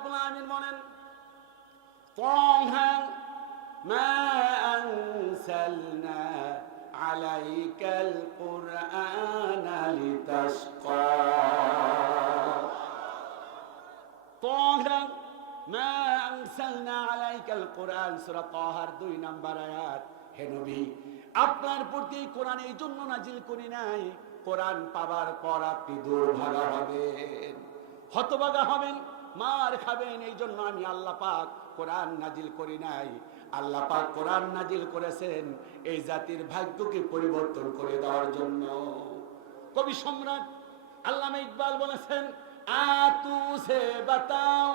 রাব্বুল আলামিন বলেন, তাহা মা আনসালনা আলাইকাল কুরআনা লিতাশকা। তাহা মা আনসালনা আলাইকাল কুরআন, সূরা তাহার 2 নম্বর আয়াত। হে নবী, আপনার প্রতি কোরআন এই জন্য নাজিল করি নাই, কোরআন পাবার পর আপনি দুর্ভাগা হবেন, হতভাগা হবেন, মার খাবেন। এই জন্য আমি আল্লাহ পাক কোরআন নাজিল করি নাই। আল্লাহ পাক কোরআন নাজিল করেছেন এই জাতির ভাগ্যকে পরিবর্তন করে দেওয়ার জন্য। কবি সম্রাট আল্লামা ইকবাল বলেছেন, আতু সে বাতাও,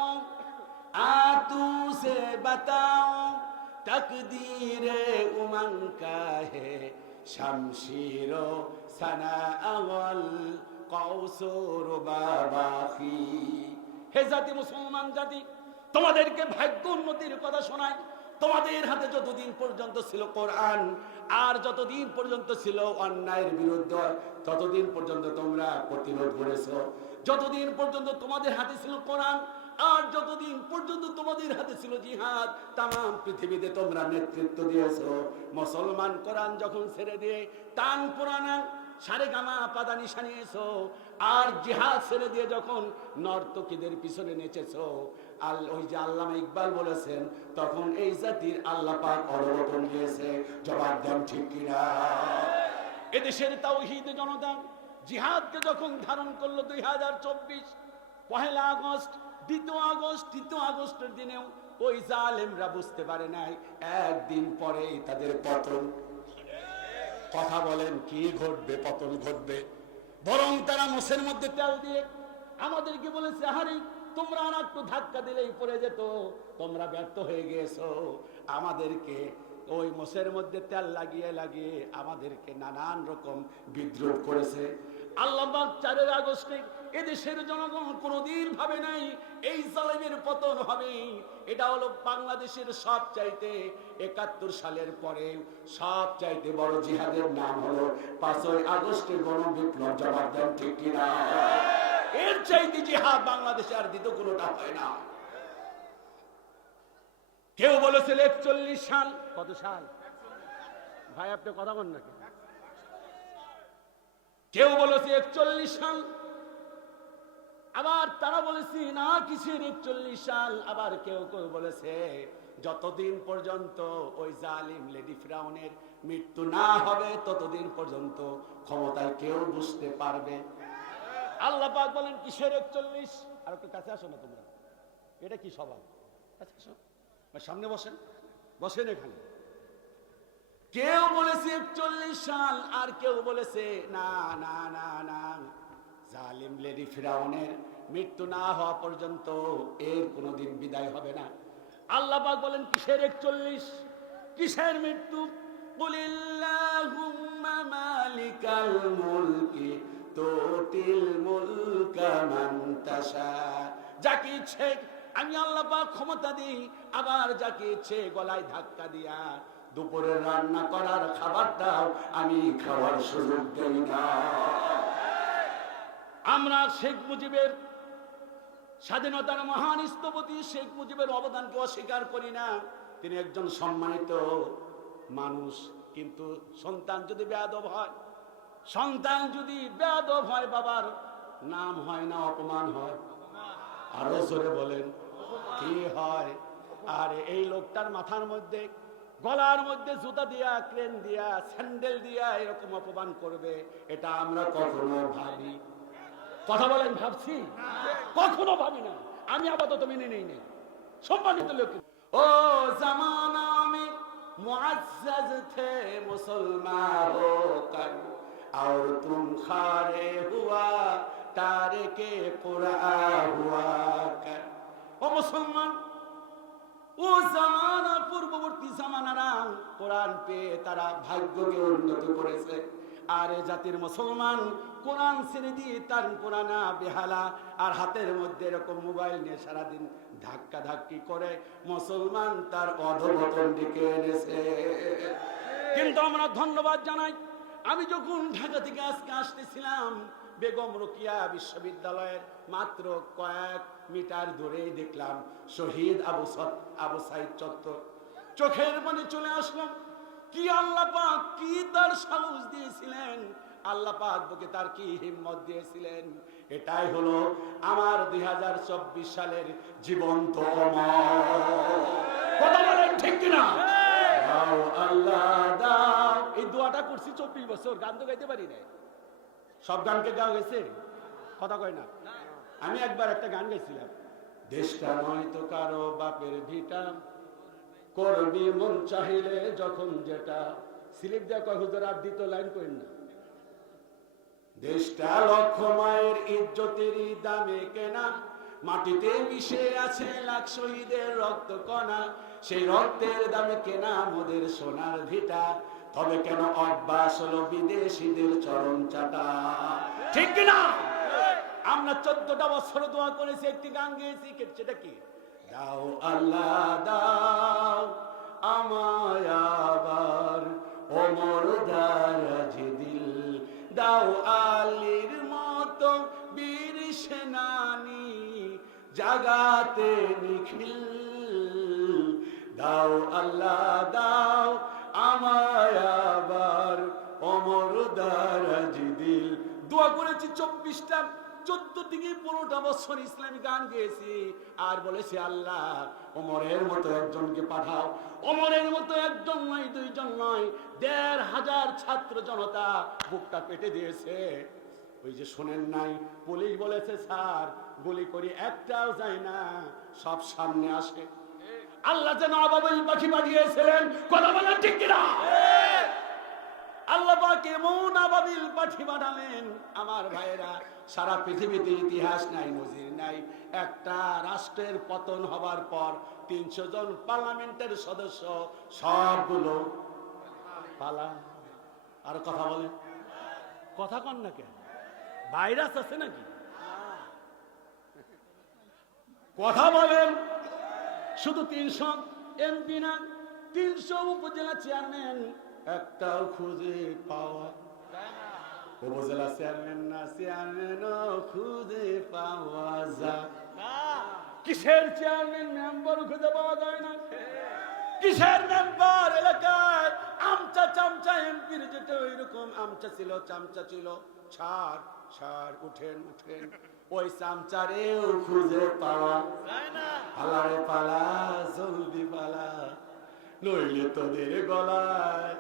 আতু সে বাতাও তকদীরে উমঙ্গ কা হে শমশিরো সানা আওয়াল কৌসুর বাবাখি। হে জাতি, মুসলমান জাতি, তোমাদেরকে ভাগ্য উন্নতির কথা শোনায়। তোমাদের হাতে যতদিন পর্যন্ত ছিল কোরআন, আর যতদিন পর্যন্ত ছিল অন্যায়ের বিরুদ্ধে, ততদিন পর্যন্ত তোমরা প্রতিরোধ করেছো। যতদিন পর্যন্ত তোমাদের হাতে ছিল কোরআন, আর যতদিন পর্যন্ত তোমাদের হাতে ছিল জিহাদ, তামাম পৃথিবীতে তোমরা নেতৃত্ব দিয়েছো। মুসলমান কোরআন যখন ছেড়ে দিয়ে তান পুরানা সারে গামা পাদানি সানিয়েছো, আর জিহাদ ছেড়ে দিয়ে যখন নর্তকীদের পিছনে নেচেছো, ওই যে আল্লামা ইকবাল বলেছেন, তখন এই জাতির আল্লাহ পাক অবতরণ দিয়েছে। জবাব দেন ঠিক কিনা? এদেশের তাওহীদ জনতা জিহাদকে যখন ধারণ করলো 2024 পহেলা আগস্ট, 2 আগস্ট, 3 আগস্টের দিনেও ওই জালেমরা বুঝতে পারে নাই একদিন পরেই তাদের পতন। কথা বলেন, কি ঘটবে? পতন ঘটবে। বরং তারা মোষের মধ্যে তেল দিয়ে আমাদেরকে বলেছে, আহারে তোমরা আর একটু ধাক্কা দিলেই পড়ে যেত, তোমরা ব্যর্থ হয়ে গেছো। আমাদেরকে ওই মোষের মধ্যে তেল লাগিয়ে লাগিয়ে আমাদেরকে নানান রকম বিদ্রোহ করেছে। আল্লাহ পাক 4 আগস্টে এদেশের জনগণ কোনোদিন ভাবে নাই এই জালেমের পতন হবে। এটা হলো বাংলাদেশের সবচাইতে 71 সালের পরে সবচাইতে বড় জিহাদের নাম হলো 5ই আগস্টের গণবিপ্লব। জবাব দেন ঠিক কিনা? এর চাইতে জিহাদ বাংলাদেশে আর দ্বিতীয় কোনোটা হয় না। কেউ বলেছিল 41 সাল। কত সাল ভাই? আপনি কথা বলেন নাকি? কেউ বলেছে 41 সাল, আবার তারা বলেছি না কিসের 41 সাল। আবার কেউ কেউ বলেছে যতদিন পর্যন্ত ওই জালিম লেডি ফিরাউনের মৃত্যু না হবে ততদিন পর্যন্ত ক্ষমতায় কেউ বুঝতে পারবে। আল্লাহ পাক বলেন কিসের 41? আর একটু কাছে আসো না তোমরা, এটা কি স্বভাব? আচ্ছা সামনে বসেন, বসেন এখানে। কেউ বলেছে 41 সাল, আর কেউ বলেছে না না না না, জালিম লেডি ফিরাউনের মৃত্যু না হওয়া পর্যন্ত এর কোনোদিন বিদায় হবে না। আল্লাহ পাক বলেন কিসের 41? কিসের মৃত্যু? কুলিল্লাহুম্মা মালিকাল মুলকি তুতিল মুলকা মান তাশা। যাকে ইচ্ছে আমি আল্লাহ পাক ক্ষমতা দিই, আবার যাকে ইচ্ছে গলায় ধাক্কা দিয়া দুপুরের রান্না করার খাবারটাও আমি খাওয়ার সুযোগ দেই না। আমরা শেখ মুজিবের স্বাধীনতার মহান স্থপতি শেখ মুজিবের অবদানকে অস্বীকার করি না। তিনি একজন সম্মানিত মানুষ, কিন্তু সন্তান যদি বেয়াদব হয়, সন্তান যদি বেয়াদব হয়, বাবার নাম হয় না, অপমান হয়। আরো জোরে বলেন কি হয়? আর এই লোকটার মাথার মধ্যে, গলার মধ্যে জুতা দিয়া, ক্রেন দিয়া, স্যান্ডেল দিয়া এরকম অপমান করবে, এটা আমরা কখনো ভাবি? কথা বলেন, ভাবছি? কখনো ভাবি না। আমি আপাতত মেনে নেই নাই। সম্মানিত লোক, ও জামানা মে মুআজ্জাজ থে মুসলমান হোকর और तुम खारे हुआ तारिके कुरान हुआ कर। ও মুসলমান, ও জামানা, পূর্ববর্তী জামানারা কোরআন পেয়ে তারা ভাগ্যকে উন্নত করেছে, আর এ জাতির মুসলমান কোরআন ছেড়ে দিয়ে তার পুরানা বেহালা আর হাতের মধ্যে এরকম মোবাইল নিয়ে সারাদিন ধাক্কা ধাক্কি করে মুসলমান তার অধঃপতন দিকে এনেছে। কিন্তু আমরা ধন্যবাদ জানাই, আমি যখন ঢাকা থেকে আজকে আসতেছিলাম, বেগম রোকেয়া বিশ্ববিদ্যালয়ের মাত্র কয়েক মিটার দূরেই দেখলাম শহীদ আবু সাইদ চত্বর। চোখের পানি চলে আসলাম। কি আল্লাহ পাক কি তার সাহস দিয়েছিলেন, আল্লাহ পাক বুকে তার কি হিম্মত দিয়েছিলেন। এটাই হলো আমার 2024 সালের জীবন্ত কথা বলেন ঠিক কিনা? দাও আল্লাহ দাও। এই দোয়াটা করছি 24 বছর, গান তো গাইতে পারি না। সব গানকে গাওয়া গেছে, কথা কয় না। আমি একবার একটা গান গাইছিলাম, দেশটা নয়তো কারো বাপের ভিটা, করবি মন চাহিলে যখন যেটা। সিলেট দেয়া কয় হুজুর আর দ্বিতীয় লাইন করেন না। দেশটা লক্ষ মায়ের ইজ্জতেরই দামে কেনা, মাটিতে মিশে আছে লাখ শহীদের রক্ত কণা, সেই রক্তের দামে কেনা মোদের সোনার ভিটা, তবে কেন অভ্যাস হলো বিদেশিদের চরণ চাটা। ঠিক কিনা? আমরা 14টা বছর দোয়া করেছি, একটি গান গেয়েছি, সেটা কি? দাও আল্লাহ দাও আমায় আবার ওমর দারাজ দিল, দাও আলীর মতো বীর সেনানি জাগাতে নিখিল, দাও আল্লাহ দাও আমায় আবার ওমর দারাজ দিল। দোয়া করেছি 24টা, 14 থেকে 15টা বছর ইসলামী গান গেয়েছি। আর বলেছি আল্লাহ ওমরের মতো একজনকে পাঠাও। ওমরের মতো একজন নয়, দুইজন নয়, 1,500 ছাত্র জনতা বুকটা পেটে দিয়েছে। ওই যে শোনেন নাই, পুলিশ বলেছে স্যার গুলি করি একটাও যায় না, সব সামনে আসে। আল্লাহ যেন আবাবিল পাখি পাঠিয়েছিলেন, কথা বলেন ঠিক কিনা? আল্লাহ পাক এমন আবাবিল পাখি পাঠালেন আমার ভাইয়েরা, সারা পৃথিবীতে ইতিহাস নাই, নজির নাই। একটা রাষ্ট্রের পতন হবার পর 300 জন পার্লামেন্টের সদস্য সবগুলো পালা। আর কথা বলেন, কথা কন না কেন? ভাইরাস আছে নাকি? কথা বলেন। শুধু 300 এমপি না, 300 উপজেলা চেয়ারম্যান একটাও খুঁজে পাওয়া, উপজেলা চেয়ারম্যান না চেয়ারম্যানও খুঁজে পাওয়া যায়। কিসের চেয়ারম্যান মেম্বার খুঁজে পাওয়া যায় না? কিসের মেম্বার? এলাকায় আমচা চামচা এমপির যেটা ওইরকম আমচা ছিল, চামচা ছিল, ছাড় ছাড় উঠেন উঠেন, ওই চামচারেও খুঁজে পাওয়া যায় না। পালারে পালা, জলদি পালা, নইলে তোদের গলায়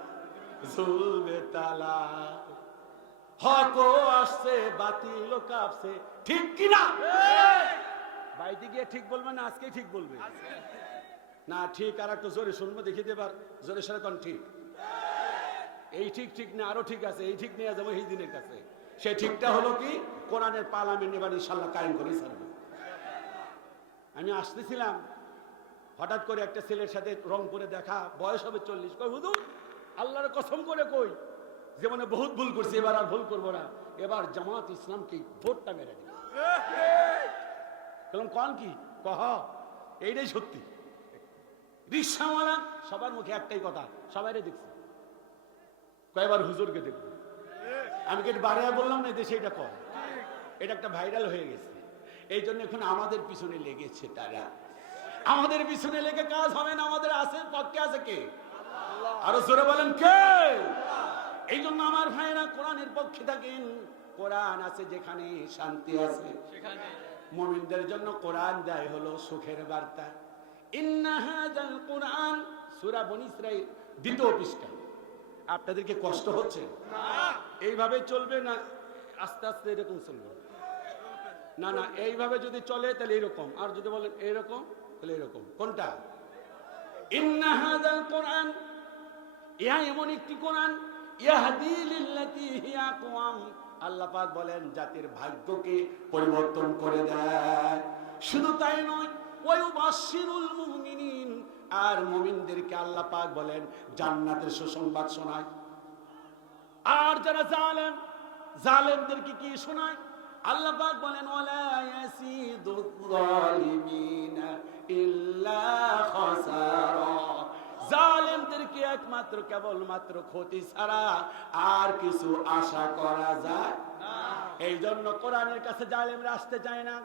ঝুলবে তালা। হকও আসছে, বাতিলও কাঁপছে, ঠিক কিনা? বাইতে গিয়ে ঠিক বলবে না আজকে ঠিক বলবে না? ঠিক আর একটু জোরে শুনবো, দেখিয়ে দেবার জোরে সরে কোন ঠিক? এই ঠিক ঠিক না আরো ঠিক আছে, এই ঠিক নিয়ে যাবো এই দিনের কাছে। সে ঠিকটা হলো কি? কোরআনের পার্লামেন্ট এবার ইনশাল্লাহ কায়েম করে ছাড়বো। আমি আসতেছিলাম, হঠাৎ করে একটা ছেলের সাথে রংপুরে দেখা, বয়স হবে 40। কই হুজুর আল্লাহর কসম করে কই, জীবনে বহুত ভুল করছি, এবার আর ভুল করবো না, এবার জামাত ইসলামকে ভোটটা মেরে দিল। কন কি কহ, এইটাই সত্যি। রিক্সাওয়ালা সবার মুখে একটাই কথা, সবাইরে দেখছি, কয়েকবার হুজুরকে দেখবো। আমি কি বাড়িয়া বললাম না দেশে এটা কর, এটা একটা ভাইরাল হয়ে গেছে। এই জন্য এখন আমাদের পিছনে লেগেছে তারা। আমাদের পিছনে লেগে কাজ হবে না, আমাদের আছে পক্ষে আছে কে? আরো জোরে বলেন কে? এই জন্য আমার ভাইরা কোরআনের পক্ষে থাকেন। কোরআন আছে যেখানে শান্তি আছে সেখানে। মুমিনদের জন্য কোরআন দেয় হলো সুখের বার্তা। ইন্না হাযাল কোরআন, সূরা বনী ইসরাঈল 2 পৃষ্ঠা। আপনাদেরকে কষ্ট হচ্ছে? এইভাবে চলবে না, আস্তে আস্তে এরকম চলবে না। না এইভাবে যদি চলে তাহলে এরকম, আর যদি বলেন এরকম তাহলে এরকম। কোনটা? ইন্না হাযাল কোরআন, ইহা এমন একটি কোরআন, ইয়াহদি লিল্লাতী হিয়া আকওয়াম, আল্লাহ পাক বলেন জাতির ভাগ্যকে পরিবর্তন করে দেয়। শুধু তাই নয়, ওয়ায়ুবাশশিরুল মুমিনিন, আর মুমিনদেরকে আল্লাহ পাক বলেন জান্নাতের সুসংবাদ শোনায়। আর যারা জালেম, জালেমদেরকে কি শোনায়? আল্লাহ পাক বলেন ওয়ালা ইয়াসিদুয যালিমিনা ইল্লা খাসারা, জালেমদেরকে একমাত্র কেবলমাত্র ক্ষতি ছাড়া আর কিছু আশা করা যায় না। এই জন্য কোরআনের কাছে জালেমরা আসতে চায় না।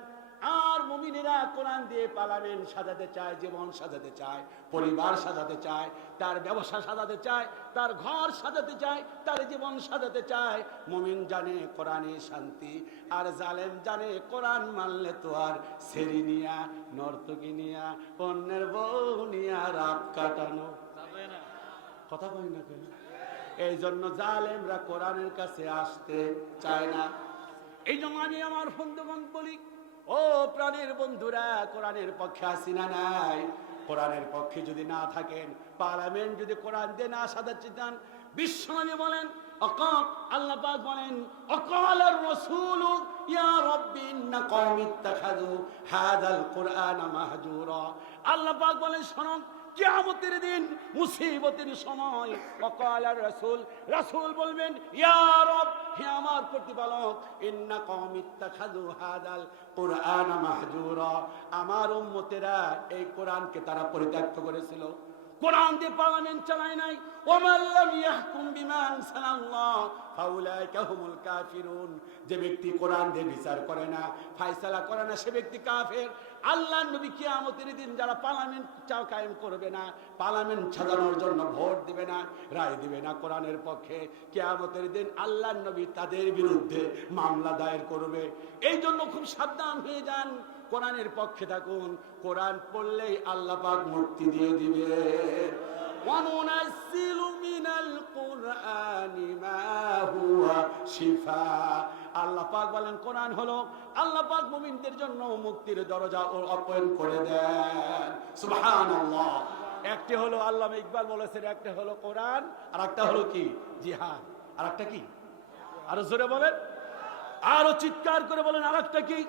আর মুমিনেরা কোরআন দিয়ে পার্লামেন্ট সাজাতে চায়, জীবন সাজাতে চায়, পরিবার সাজাতে চায়, তার ব্যবসা সাজাতে চায়, তার ঘর সাজাতে চায়, তার জীবন সাজাতে চায়। মুমিন জানে কোরআনে শান্তি, আর জালেম জানে কোরআন মানলে তো আর সেরি নিয়া, নর্তকী নিয়া, অন্যের বউ নিয়া রাত কাটানো যাবে না। কথা বলি না কেন? এই জন্য জালেমরা কোরআনের কাছে আসতে চায় না। এই জন্য আমি আমার বন্ধুগণ বলি, ও প্রাণের বন্ধুরা, কোরআনের পক্ষে আসি না নাই? কোরআনের পক্ষে যদি না থাকেন, পার্লামেন্ট যদি কোরআন দিয়ে না সাজাতে চান, বিশ্বনবী বলেন, আল্লাহ পাক বলেন, অকালার রাসূল ইয়া রাব্বি ইন্না কওমি ইত্তাখাযু হাযাল কুরআনা মাহজুরা। আল্লাহ পাক বলেন, শোনো, কিয়ামতের দিন, মুসিবতের সময়, ওয়াকালার রাসূল, রাসূল বলবেন, ইয়া রব, হে আমার প্রতিপালক, ইন্না কওমি ইত্তাখাযু হাযাল কুরআনা মাহজুরা, আমার উম্মতেরা এই কোরআনকে তারা পরিত্যক্ত করেছিল, কোরআন দিয়ে পার্লামেন্ট চালায় নাই। ওয়ামান লাম ইয়াহকুম বিমা আনসালাল্লাহ ফাউলাইকা হুমুল কাফিরুন, যে ব্যক্তি কোরআন দিয়ে বিচার করে না, ফয়সালা করে না, সে ব্যক্তি কাফের। আল্লাহর নবী কিয়ামতের দিন যারা পার্লামেন্ট কায়েম করবে না, পার্লামেন্ট সাজানোর জন্য ভোট দিবে না, রায় দিবে না কোরআনের পক্ষে, কিয়ামতের দিন আল্লাহর নবী তাদের বিরুদ্ধে মামলা দায়ের করবে। এই জন্য খুব সাবধান হয়ে যান, কোরআনের পক্ষে থাকুন। কোরআন পড়লেই আল্লাহ পাক মুক্তি দিয়ে দিবে। ওয়ানুনাজ্জিলু মিনাল কুরআনি মা হুয়া শিফা, আল্লাহ পাক বলেন কোরআন হলো, আল্লাহ পাক মুমিনদের জন্য মুক্তির দরজা ওপেন করে দেন। সুবহানাল্লাহ। একটি হলো আল্লামা ইকবাল বলেছেন, একটা হলো কোরআন, আর একটা হলো কি? জিহাদ। আর একটা কি? আরো জোরে বলেন, আরো চিৎকার করে বলেন, আর একটা কি?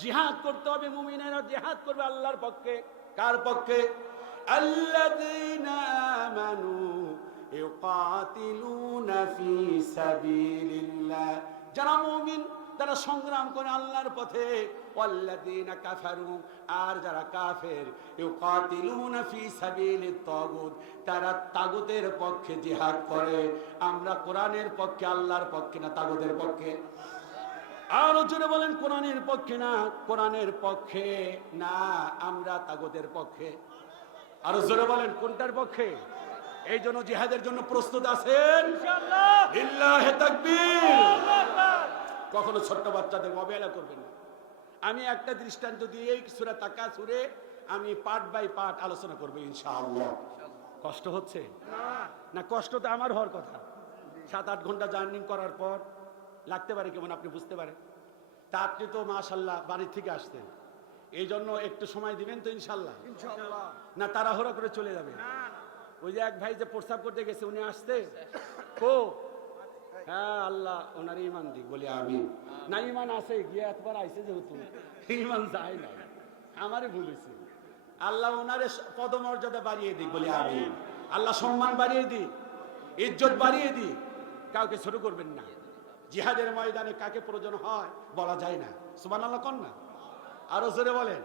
জিহাদ করতে হবে। মুমিনেরা জিহাদ করবে আল্লাহর পক্ষে। কার পক্ষে? আল্লাযীনা আমানু ইউকাতিলুনা ফি সাবিলিল্লাহ, যারা মুমিন, যারা সংগ্রাম করে আল্লাহর পথে। ওয়াল্লাযীনা কাফারু, আর যারা কাফের, ইউকাতিলুনা ফি সাবিলিত তাগুত, তারা তাগুতের পক্ষে জিহাদ করে। আমরা কোরআনের পক্ষে, আল্লাহর পক্ষে না তাগুতের পক্ষে? আরো জোরে বলেন, কোরআনের পক্ষে না, কোরআনের পক্ষে না, আমরা তাগুতের পক্ষে। আরো জোরে বলেন, কোনটার পক্ষে? এই জন্য জিহাদের জন্য প্রস্তুত আছেন ইনশাআল্লাহ? লিল্লাহি তাকবীর। কখনো ছোট্ট বাচ্চাদের অবহেলা করবেন না। আমি একটা দৃষ্টান্ত দিয়ে এই সূরা তাকাসুরে আমি পার্ট বাই পার্ট আলোচনা করব ইনশাআল্লাহ। কষ্ট হচ্ছে না? কষ্ট তো আমার হওয়ার কথা। 7-8 ঘন্টা জার্নি করার পর লাগতে পারে কেমন, আপনি বুঝতে পারেন। তা আপনি তো মাশাআল্লাহ বাড়ি থেকে আসতেন, এই জন্য একটু সময় দিবেন তো ইনশাআল্লাহ? না তাড়াহুড়া করে চলে যাবেন? ওই যে এক ভাই যে প্রস্তাব করতে গেছে, উনি আসতে কো, হ্যাঁ আল্লাহ ওনার ইমান দিক, বলি আমি না, ইমান আছে, গিয়ে একবার আইসে যেহেতু ইমান যায় না, আমারই ভুল হয়েছে। আল্লাহ ওনার পদমর্যাদা বাড়িয়ে দিক, বলি আমি। আল্লাহ সম্মান বাড়িয়ে দিক, ইজ্জত বাড়িয়ে দিক, কাউকে ছোট করবেন না। জিহাদের ময়দানে কাকে প্রয়োজন হয় বলা যায় না। সুবহানাল্লাহ কোন না? আরো জোরে বলেন।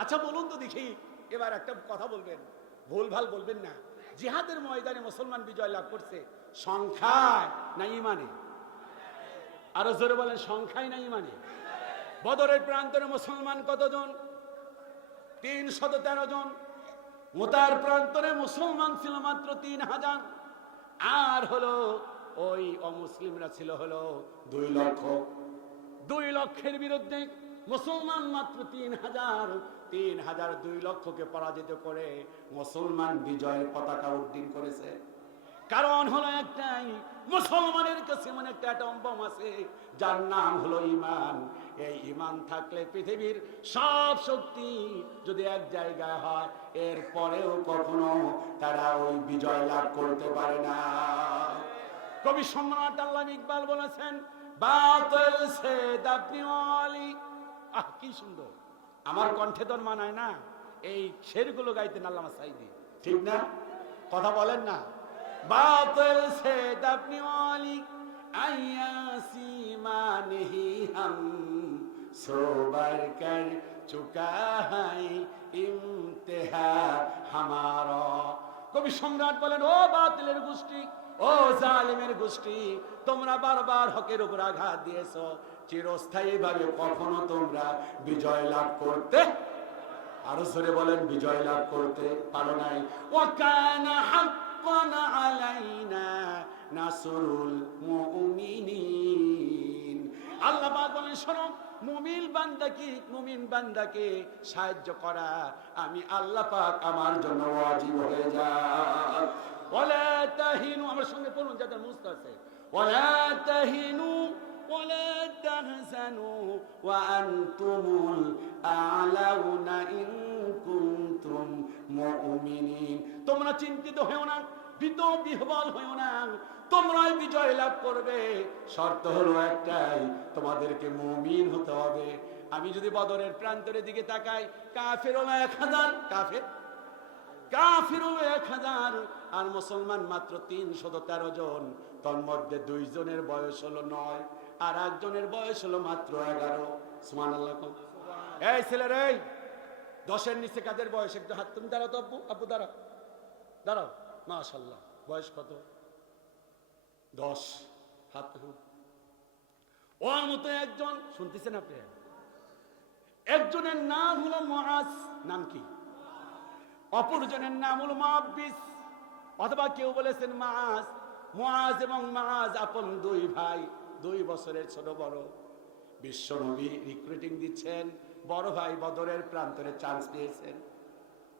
আচ্ছা বলুন তো দেখি, এবার একটা কথা বলবেন, ভুল ভাল বলবেন না। জিহাদের ময়দানে মুসলমান বিজয় লাভ করছে সংখ্যায় না ইমানে? আরো জোরে বলেন, সংখ্যায় না ইমানে? বদরের প্রান্তরে মুসলমান কতজন? 313 জন। মুতার প্রান্তরে মুসলমান ছিল মাত্র 3000, আর হলো ওই অমুসলিমরা ছিল হলো 2 লক্ষ। 2 লক্ষের বিরুদ্ধে মুসলমান মাত্র 3000। 3000 2 লক্ষকে পরাজিত করে মুসলমান বিজয়ের পতাকা উড্ডীন করেছে। কারণ হলো একটাই, মুসলমানের কাছে এমন একটা অ্যাটম বম আছে যার নাম হলো ঈমান। এই ঈমান থাকলে পৃথিবীর সব শক্তি যদি এক জায়গায় হয়, এর পরেও কখনো তারা ওই বিজয় লাভ করতে পারে না। কবি সম্রাট আল্লামা ইকবাল বলেছেন, বাতিল সে দাফনি ওয়ালি। আহ কি সুন্দর! আমার কণ্ঠে তোর মানায় না এই শেরগুলো গাইতেন আল্লামা সাঈদী, ঠিক না? কথা বলেন না? बातिल से दफनी वाली अय्यासी मानही हम सोबर कर चुका है इम्तिहा हमारा। কবি সম্রাট বলেন, ও বাতিলের গোষ্ঠী, ও জালিমের গোষ্ঠী, তোমরা বারবার হকের উপর আঘাত দিয়েছো, চিরস্থায়ী ভাবে কখনো তোমরা বিজয় লাভ করতে, আরো জোরে বলেন, বিজয় লাভ করতে পারো নাই। ওয়া কানা হাক্কান আলাইনা নাসরুল মুমিনিন। আল্লাহ পাক বলেন, শোনো, মুমিন বান্দাকে সাহায্য করা আমি আল্লাহ পাক আমার জন্য ওয়াজিব হয়ে যায়। ওয়ালা তাহিনু, আমার সঙ্গে পড়ুন যাদের মুস্ত আছে, ওয়ালা তাহিনু ওয়ালা তাহজানু ওয়া আনতুমুল আ'লাউনা ইন কুনতুম মুমিনিন। তোমরা চিন্তিত হও না, ভীত বিহ্বল হও না, তোমরাই বিজয় লাভ করবে। শর্ত হলো একটাই, তোমাদেরকে মুমিন হতে হবে। আমি যদি বদরের প্রান্তরের দিকে তাকাই, কাফের হলো 1000, কাফের হলো 1000 আর মুসলমান মাত্র 313 জন। তন্মধ্যে 2 জনের বয়স হলো 9 আর একজনের বয়স হলো মাত্র 11। সুবহানাল্লাহ। এই ছেলেরা, এই 10-এর নিচে কাদের বয়স? একটু হাত তুমি দাঁড়াও তো, আব্বু দাঁড়াও, দাঁড়াও। মাশাআল্লাহ, বয়স কত? 10। হাত। ওর মতো একজন শুনতেছেন আপনি? একজনের নাম হলো মুআজ। নাম কি? অপরজনের নাম হলো মুআব্বিস, অথবা কেউ বলেছেন মুআজ। মুআজ এবং মুআজ আপন 2 ভাই, 2 বছরের ছোট বড়। বিশ্বনবী রিক্রুটিং দিচ্ছেন, বড় ভাই বদরের প্রান্তরে চান্স পেয়েছেন।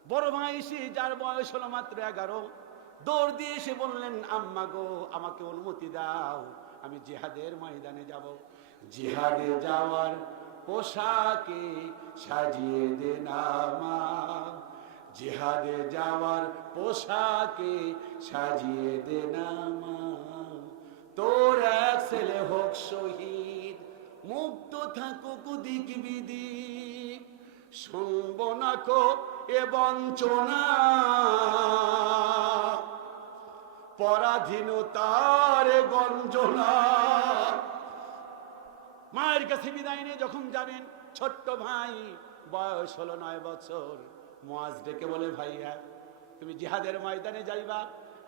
বড় ভাই এসে, যার বয়স হলো মাত্র 11, দৌড় দিয়ে এসে বললেন, আম্মা গো, আমাকে অনুমতি দাও, আমি জিহাদের ময়দানে যাব। জিহাদে যাওয়ার পোশাকে সাজিয়ে দে নামা, জিহাদে যাওয়ার পোশাকে সাজিয়ে দে নামা। তোর এক ছেলে হোক শহীদ, মুক্ত থাকুক দিক বিদিক, শুনব না কো এ বঞ্চনা, পরাধীনতার গঞ্জনা। মায়ের কাছে বিদায় নিয়ে যখন যাবেন, ছোট্ট ভাই বয়স হলো 9 বছর। মুআজ ডেকে বলে, ভাইয়া তুমি জিহাদের ময়দানে যাইবা,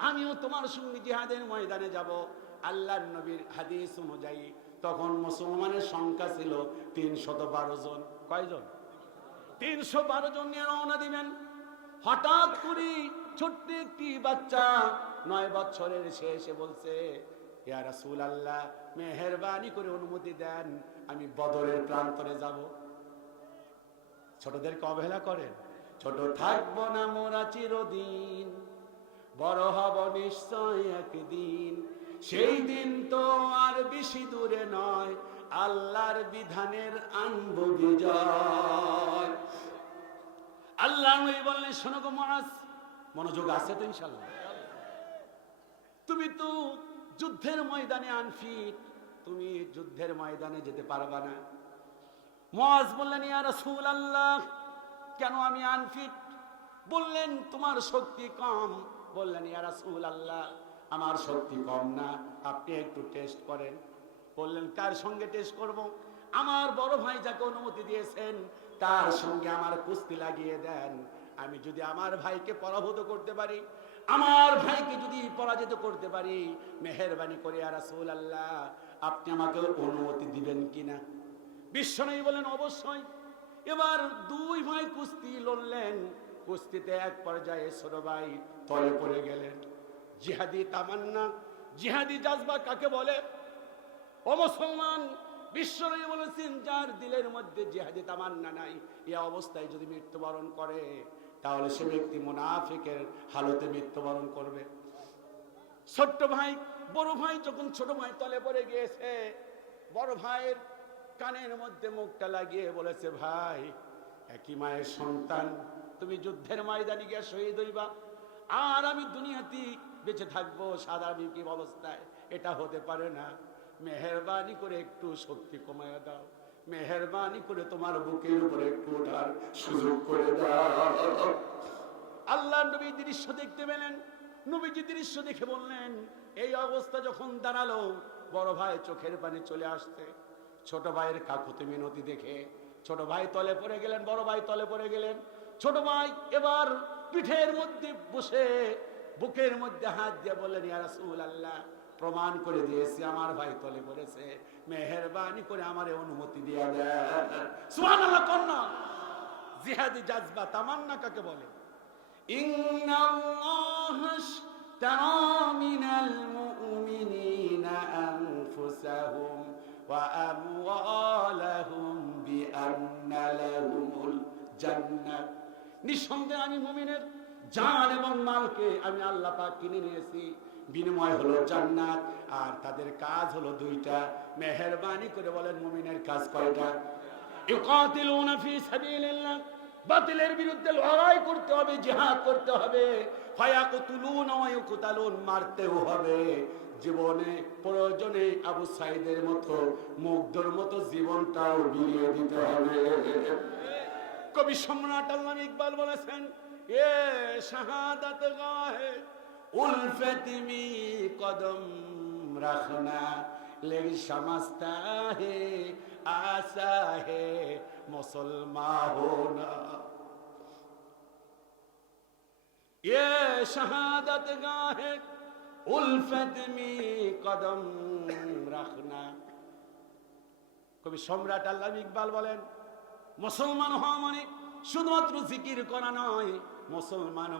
আমিও তোমার সঙ্গে জিহাদের ময়দানে যাব। আল্লাহর নবীর হাদিস অনুযায়ী তখন মুসলমানের সংখ্যা ছিল 312 জন। কয়জন? 312 জন নিয়ে রওনা দিবেন। হঠাৎ করে ছোট্ট একটি বাচ্চা 9 বছরের এসে বলছে, ইয়া রাসূলুল্লাহ, মেহেরবানি করে অনুমতি দেন, আমি বদরের প্রান্তরে যাব। ছোটদেরকে অবহেলা করেন? ছোট থাকবো না মোরা চিরদিন, বড় হব নিশ্চয় একদিন, সেই দিন তো আর বেশি দূরে নয়, আল্লাহর বিধানের আনব বিজয়। আল্লাহ নবী বললেন, শোনো গো মুআজ, মনোযোগ আছে তো ইনশাআল্লাহ? তুমি তো যুদ্ধের ময়দানে আনফিট, তুমি যুদ্ধের ময়দানে যেতে পারবা না। মুআজ বললেন, ইয়া রাসূলুল্লাহ, কেন আমি আনফিট? বললেন, তোমার শক্তি কম। বললেন, ইয়া রাসূলুল্লাহ, আমার শক্তি কম না, আপনি একটু টেস্ট করেন। বললেন, কার সঙ্গে টেস্ট করব? আমার বড় ভাই যাকে অনুমতি দিয়েছেন তার সঙ্গে আমার কুস্তি লাগিয়ে দেন। আমি যদি আমার ভাইকে পরাভূত করতে পারি, আমার ভাইকে যদি পরাজিত করতে পারি, মেহেরবানি করে ইয়া রাসূলুল্লাহ আপনি আমাকে অনুমতি দিবেন কিনা? বিশ্বনবী বলেন, অবশ্যই। এবার 2 ভাই কুস্তি লড়লেন। কুস্তিতে এক পর্যায়ে ছোট ভাই তলে পড়ে গেলেন। জিহাদি তামান্না, জিহাদি জাজবা কাকে বলে? ও মুসলমান, বিশ্বনবী বলেছেন, যার দিলের মধ্যে জিহাদি তামান্না নাই, এই অবস্থায় যদি মৃত্যুবরণ করে, তাহলে সে ব্যক্তি মুনাফিকের হালতে মৃত্যুবরণ করবে। ছোট্ট ভাই, বড় ভাই যখন ছোট ভাই তলে পড়ে গিয়েছে, বড় ভাইয়ের কানের মধ্যে মুখটা লাগিয়ে বলেছে, ভাই, একই মায়ের সন্তান, তুমি যুদ্ধের ময়দানে গিয়ে শহীদ হইবা, আর আমি দুনিয়াতে বেঁচে থাকবো সাধারণ অবস্থায়, এটা হতে পারে না। মেহেরবানি করে একটু শক্তি কমায় দাও, মেহেরবানি করে তোমার বুকের উপরে একটু ওঠার সুযোগ করে দাও। আল্লাহ নবী দৃশ্য দেখতে পেলেন। নবীজি দৃশ্য দেখে বললেন, এই অবস্থা যখন দাঁড়ালো, বড় ভাই চোখের পানি চলে আসছে। ছোট ভাইয়ের কাকুতি মিনতি দেখে ছোট ভাই তলে পড়ে গেলেন, বড় ভাই তলে পড়ে গেলেন। ছোট ভাই এবার পিঠের মধ্যে বসে বুকের মধ্যে হাত দিয়ে বললেন, ইয়া রাসূলুল্লাহ, প্রমাণ করে দিয়েছি আমার ভাই তলে পড়েছে, মেহেরবানি করে আমারে অনুমতি দিয়ে দেন। সুবহানাল্লাহ কন্যা জিহাদি জাজবা তামান্না কাকে বলে? ইন্নাল্লাহা ইশতারা মিনাল মুমিনিনা আনফুসাহুম ওয়া আমওয়ালাহুম বিআন্না লাহুমুল জান্নাহ। নিঃসন্দেহে আমি মুমিনের জান এবং মালকে আমি আল্লাহ পাক কিনে নিয়েছি, বিনিময় হলো জান্নাত। আর তাদের কাজ হলো দুইটা। মেহেরবানি করে বলেন মুমিনের কাজ কয়টা? ইউকাতিলুনা ফি সাবিলিল্লাহ, বাতিলের বিরুদ্ধে লড়াই করতে হবে, জিহাদ করতে হবে। ফায়াকুতুলুনা ওয়া ইউকতালুন, মারতেও হবে। জীবনে প্রয়োজনে আবু সাইদের মতো মুগ্ধর মতো জীবনটাও বিলিয়ে দিতে হবে। কবি সম্রাট আল্লামা ইকবাল বলেছেন, এ শাহাদাত গাহে উলফতি মে কদম রাখনা, লেকিন সমঝতা হে আসা হে মুসলমান হোনা। ये शहादत गाहे उल्फत में कदम रखना। কবি সম্রাট আল্লামা ইকবাল বলেন, মুসলমান হওয়া মানে শুধুমাত্র জিকির করা নয়, মুসলমান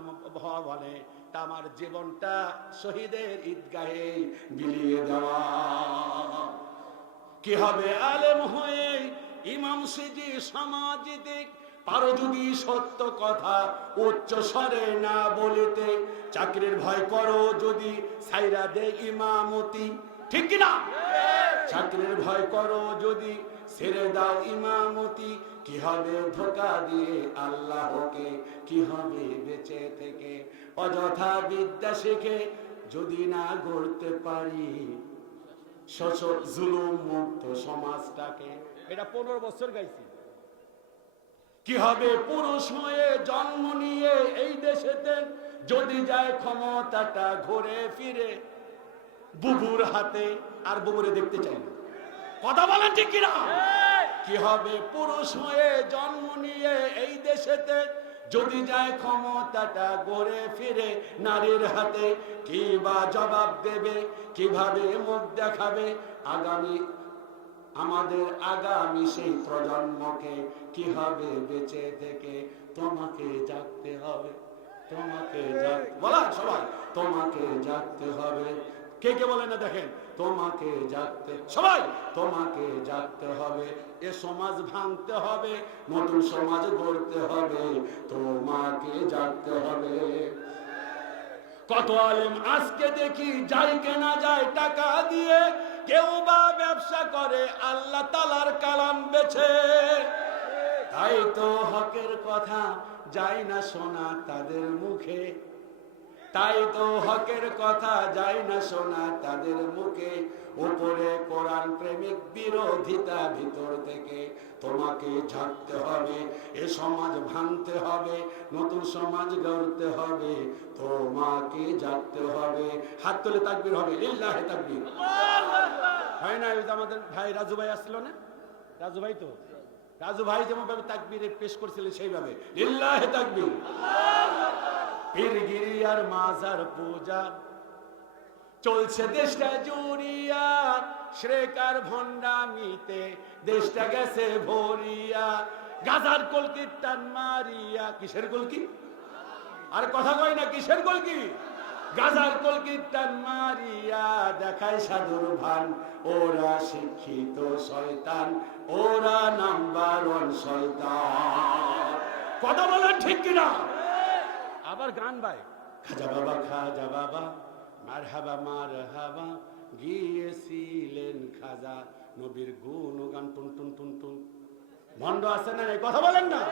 হওয়া বলে তা আমার জীবনটা শহীদের ঈদগাহে বিলিয়ে দেওয়া। কি হবে আলেম হয়ে ইমাম সেজে সমাজেতে, পারো যদি সত্য কথা উচ্চ স্বরে না বলিতে, চাকরির ভয় করো যদি সাইরা দে ইমামতি, ঠিক কিনা? চাকরির ভয় করো যদি ছেড়ে দাও ইমামতি, কি হবে ধোঁকা দিয়ে আল্লাহকে, কি হবে বেঁচে থেকে অযথা বিদ্যা শিখে যদি না গড়তে পারি শোষক জুলুম মুক্ত সমাজটাকে। এটা 15 বছর গাইছি। কি হবে পুরুষ হয়ে জন্ম নিয়ে এই দেশেতে, যদি যায় ক্ষমতাটা ঘুরে ফিরে বুবুর হাতে, আর বুবুরে দেখতে চাই না। কথা বলেন ঠিক কিনা? কি হবে পুরুষ হয়ে জন্ম নিয়ে এই দেশেতে, যদি যায় ক্ষমতাটা ঘুরে ফিরে নারীর হাতে, কি বা জবাব দেবে, কিভাবে মুখ দেখাবে আগামী আমাদের আগামী সেই প্রজন্মকে, কি হবে বেঁচে থেকে তোমাকে জাগতে হবে, তোমাকে বলা সবাই, তোমাকে জাগতে হবে। কে কে বলে না দেখেন, তোমাকে জাগতে, সবাই তোমাকে জাগতে হবে। এ সমাজ ভাঙতে হবে, নতুন সমাজ গড়তে হবে, তোমাকে জাগতে হবে। কত আলেম আজকে দেখি যায় কেনা যায় টাকা দিয়ে, কেউ বা ব্যবসা করে আল্লাহ তাআলার কালাম বেচে। তাই তো হকের কথা যায় না শোনা তাদের মুখে, তাই তো হকের কথা যায় না শোনা তাদের মুখে। উপরে কোরআন প্রেমিক বিরোধিতা ভিতর থেকে, তোমাকে ঝাড়তে হবে, এ সমাজ ভাঙতে হবে, নতুন সমাজ গড়তে হবে, তোমাকে জাগতে হবে। হাত তুলে তাকবীর হবে, লিল্লাহি তাকবীর। হয় না? আমাদের ভাই রাজু ভাই আসছিল না, রাজু ভাই তো, রাজু ভাই যেমন ভাবে তাকবীরে পেশ করছিলেন সেইভাবে লিল্লাহি তাকবীর। পীরগিরি আর মাজার পূজা চলছে দেশটা জুড়িয়া, শ্রেকার ভণ্ডামিতে দেশটা গেছে ভরিয়া, গাজার কলকির টান মারিয়া। কিসের কলকি? আর কথা কয় না, কিসের কলকি? গাজার কলকির টান মারিয়া দেখায় সাধুর ভান, ওরা শিক্ষিত শয়তান, ওরা নাম্বার 1 শয়তান। কথা বলেন ঠিক কিনা? আবার গান ভাই, খাজা বাবা খাজা বাবা মারহাবা মারহাবা, গিয়েছিলেন খাজা নবীর গুণ গান টুন টুন টুন টুন। ভণ্ড আছে না? কথা বলেন না।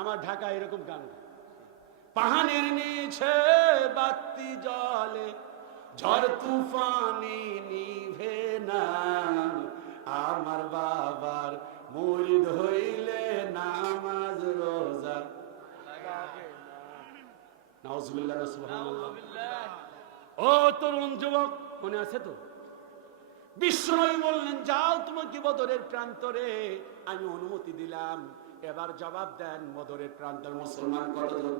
আমার ঢাকা এরকম গান, পাহাড়ের নিচে বাতি জলে ঝড় তুফানি নিভে না, আমার বাবার মুরিদ হইলে নামাজ রোজা। নাউজুবিল্লাহ, সুবহানাল্লাহ। ও তরুণ যুবক, মনে আছে তো? বিশ্বনবী বললেন, যাও তোমাকে বদরের প্রান্তরে আমি অনুমতি দিলাম, এবার জবাব দেন বদরের প্রান্তর মুসলমান কতজন?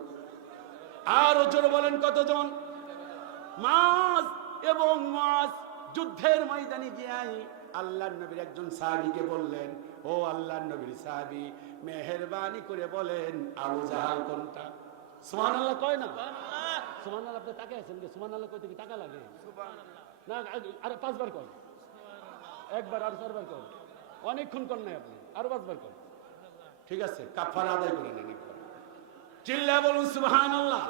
আরো জোরে বলেন কতজন? মাছ এবং মুআজ যুদ্ধের ময়দানে গিয়ে আল্লাহর নবীর একজন সাহাবীকে বললেন, ও আল্লাহর নবীর সাহাবী, মেহেরবানি করে বলেন আবু জাহাল কোনটা? সুবহানাল্লাহ কয় না? সুবহানাল্লাহ। আপনি তাকে আছেন যে সুবহানাল্লাহ কইতে কি টাকা লাগে? না, আরে 5 বার কর, একবার আর 4 বার কর, অনেকক্ষণ কর নাই আপনি, আরো 5 বার কর। ঠিক আছে, কাফারা আদায় করে নেন একবার, চিল্লা বলুন সুবহানাল্লাহ।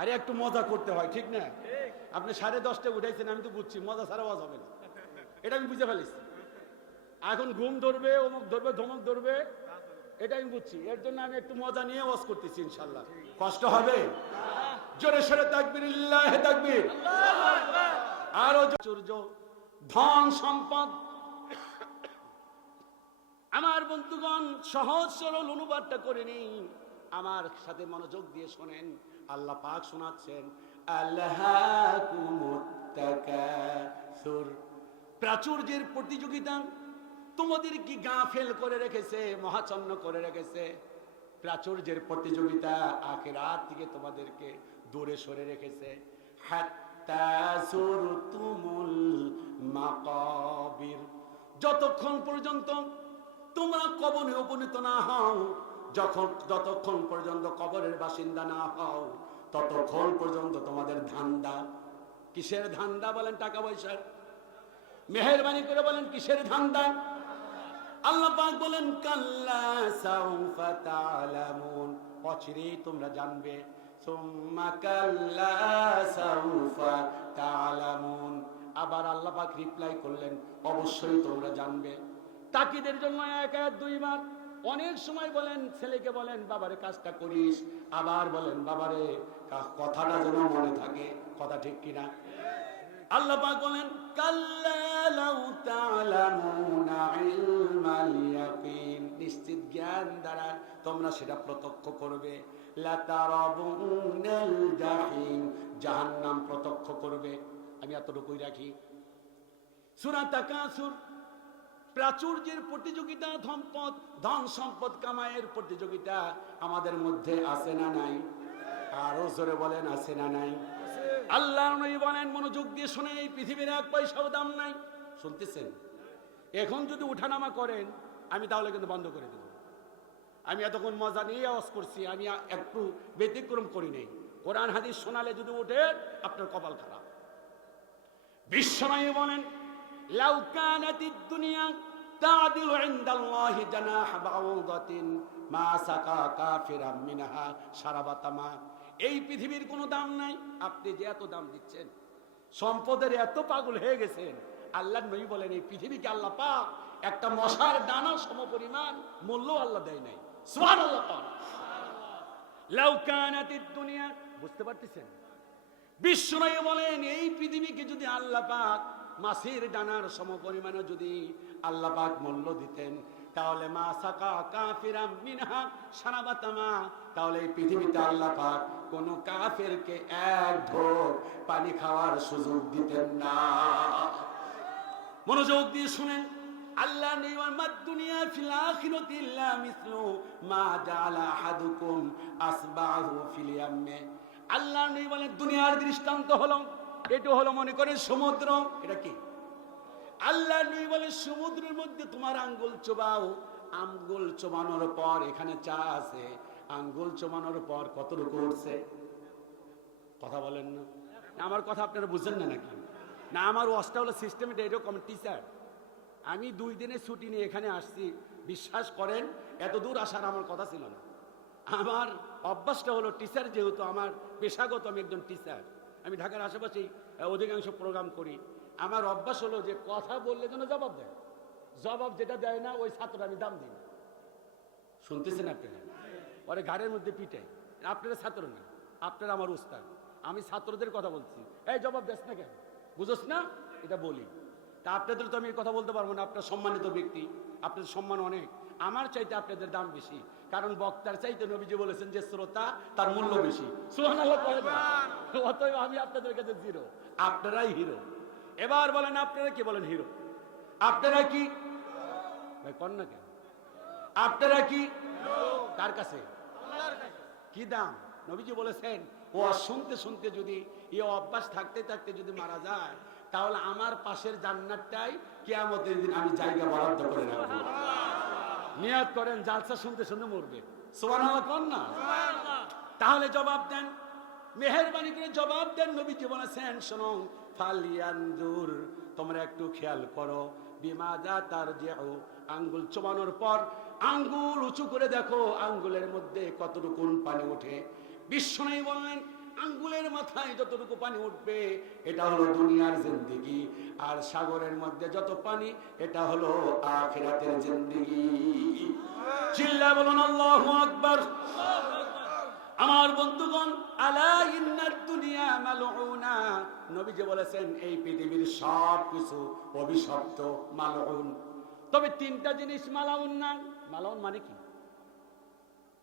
আরে একটু মজা করতে হয়, ঠিক না? আপনি 10:30টায় উঠাইছেন, আমি তো বুঝছি মজা ছাড়া ওয়াজ হবে না, এটা আমি বুঝে ফেলেছি। এখন ঘুম ধরবে, অমুক ধরবে, ধমক ধরবে, এটা আমি বুঝছি। এর জন্য আমি একটু মজা নিয়ে ওয়াজ করতেছি, ইনশাআল্লাহ। কষ্ট হবে? জোরে সোরে তাকবীর, লিল্লাহি তাকবীর। আরো সূর্য, ধন সম্পদ। আমার বন্ধুগণ, সহজ সরল অনুবাদটা করে নেই, আমার সাথে মনোযোগ দিয়ে শোনেন। আল্লাহ পাক শোনাচ্ছেন, আল্লাহাকুমুত তাকাসুর, প্রাচুর্যের প্রতিযোগিতা তোমাদের কি গাফেল করে রেখেছে, মহাচন্ন করে রেখেছে। প্রাচুর্যের প্রতিযোগিতা আখিরাত থেকে তোমাদেরকে দূরে সরে রেখেছে। হাত্তা সুরতুমুল মাকাবির, যতক্ষণ পর্যন্ত তোমরা কবরে উপনীত না হও, যতক্ষণ পর্যন্ত কবরের বাসিন্দা না হও, ততক্ষণ পর্যন্ত তোমাদের ধান্দা। কিসের ধান্দা বলেন? টাকা পয়সার। মেহেরবানি করে বলেন কিসের ধান্দা? আল্লাহ পাক বলেন, কাল্লা সাউফা তা'লামুন, অচিরেই তোমরা জানবে। সুম্মা কাল্লা সাউফা তা'লামুন, আবার আল্লাহ পাক রিপ্লাই করলেন, অবশ্যই তোমরা জানবে। তাকিদের জন্য 1 আয়াত 2 বার। অনেক সময় বলেন, ছেলেকে বলেন বাবারে কাজটা করিস, আবার বলেন বাবারে কথাটা যেন মনে থাকে। কথা ঠিক কিনা? আল্লাহ পাক বলেন, কাল্লা লাউ তা'লামুনা ইলমাল ইয়াকিন, নিশ্চিত জ্ঞান দ্বারা তোমরা সেটা প্রত্যক্ষ করবে। লা তারাবুনাল জাহিম, জাহান্নাম প্রত্যক্ষ করবে। আমি এতটুকুই রাখি। সূরা তাকাসুর, প্রাচুর্যের প্রতিযোগিতা, ধন সম্পদ কামাইয়ের প্রতিযোগিতা আমাদের মধ্যে আছে না নাই? আরো জোরে বলেন, আছে না নাই? আল্লাহর নবী বলেন, মনোযোগ দিয়ে শুনে, এই পৃথিবীর 1 পয়সাও দাম নাই। শুনতেছেন? এখন যদি উঠানামা করেন, আমি তাহলে কিন্তু বন্ধ করে দেব। আমি এতক্ষণ মজা নিয়ে আওয়াজ করছি, আমি একটু ব্যতিক্রম করি নাই। কোরআন হাদিস শোনালে যদি উঠে, আপনার কপাল খারাপ। বিশ্বনবী বলেন, লাউ কানাতিদ দুনিয়া তা'দিলু ইনদাল্লাহি জানাহা বাউদাতিন মা সাকা কাফিরাম মিনহা শারাবাতামা, এই পৃথিবীর কোনো দাম নাই। আপনি যে এত দাম দিচ্ছেন, সম্পদের এত পাগল হয়ে গেছেন, আল্লাহর নবী বলেন এই পৃথিবীকে আল্লাহ পাক একটা মশার দানা সমপরিমাণ মূল্য আল্লাহ দেয় নাই। সুবহানাল্লাহ। লাউ কানাতিদ দুনিয়া, বুঝতে পারতেছেন? বিশ্বনবী বলেন, এই পৃথিবীকে যদি আল্লাহ পাক মাছের দানার সমপরিমাণে যদি আল্লাহ পাক মূল্য দিতেন, তাহলে মা সাকা কাফিরাম মিনহা শারাবাতামা, তাহলে এই পৃথিবীতে আল্লাহ পাক কোন কাফেরকে 1 ঢোক পানি খাওয়ার সুযোগ দিতেন না। মনোযোগ দিয়ে শুনেন, আল্লাহ নিয়ামাত দুনিয়া ফিল আখিরাতি ইল্লা মিসলু মা জাআলা আহাদুকুম আসবাহু ফিল ইয়ামে। আল্লাহ নবী বলেন, দুনিয়ার দৃষ্টান্ত হলো, এটা হলো মনে করেন সমুদ্র। এটা কি? আল্লাহ নবী বলে, সমুদ্রের মধ্যে তোমার আঙ্গুল চোবাও, আঙ্গুল চোবানোর পর এখানে চা আছে, আঙ্গুল চোবানোর পর কতটুকু উঠছে? কথা বলেন না? আমার কথা আপনারা বুঝেন না নাকি? না, আমার ওয়াজটা হলো সিস্টেমে এরকম। টিচার, আমি 2 দিনের ছুটি নিয়ে এখানে আসছি, বিশ্বাস করেন এত দূর আসার আমার কথা ছিল না। আমার অভ্যাসটা হলো, টিচার যেহেতু আমার পেশাগত, আমি একজন টিচার, আমি ঢাকার আশেপাশেই অধিকাংশ প্রোগ্রাম করি। আমার অভ্যাস হলো যে কথা বললে যেন জবাব দেয়, জবাব যেটা দেয় না ওই ছাত্রটা আমি দাম দিই না। শুনতেছেন আপনারা? পরে ঘাড়ের মধ্যে পিটাই। আপনারা ছাত্র না, আপনারা আমার উস্তাদ। আমি ছাত্রদের কথা বলছি, এই জবাব দেস না কেন, বুঝোস না? এটা বলি। তা আপনাদের তো আমি কথা বলতে পারবো না, আপনার সম্মানিত ব্যক্তি, আপনাদের সম্মান অনেক, আমার চাইতে আপনাদের দাম বেশি। কারণ বক্তার চাইতে নবীজি বলেছেন যে শ্রোতা তার মূল্য বেশি। সুবহানাল্লাহ। অতএব আমি আপনাদের কাছে জিরো, আপনারাই হিরো। এবার বলেন, আপনারা কি বলেন? হিরো। আপনারা কি ভাই কন না কেন? আপনারা কি? কার কাছে? কি দাম? নবীজি বলেছেন ওয়াজ শুনতে শুনতে যদি এই অভ্যাস থাকতে থাকতে যদি মারা যায়, তাহলে আমার পাশের জান্নাতটাই কিয়ামতের দিন আমি জায়গা বরাদ্দ করে রাখবো। নিয়াত করেন জালসা শুনতে শুনতে মরবে। সুবহানাল্লাহ কোন না? তাহলে জবাব দেন, মেহেরবানি করে জবাব দেন। নবীজি বলেছেন, শোনো, ফালিয়ানজুর, তোমরা একটু খেয়াল করো, বিমাজা তারজিউ, আঙ্গুল চোবানোর পর আঙ্গুল উঁচু করে দেখো আঙ্গুলের মধ্যে কতটুকু পানি ওঠে। বিশ্বনবী বললেন, আঙ্গুলের মাথায় যতটুকু পানি উঠবে এটা হলো দুনিয়ার জিন্দেগি, আর সাগরের মধ্যে যত পানি এটা হলো আখিরাতের জিন্দেগি। চিল্লা বলুন আল্লাহু আকবার। আমার বন্ধুগণ, আলা ইন্নাদ দুনিয়া মালউনা, নবীজি বলেছেন এই পৃথিবীর সব কিছু অভিশপ্ত, মালউন। তবে তিনটা জিনিস মালাউন না। মালাউন মানে কি?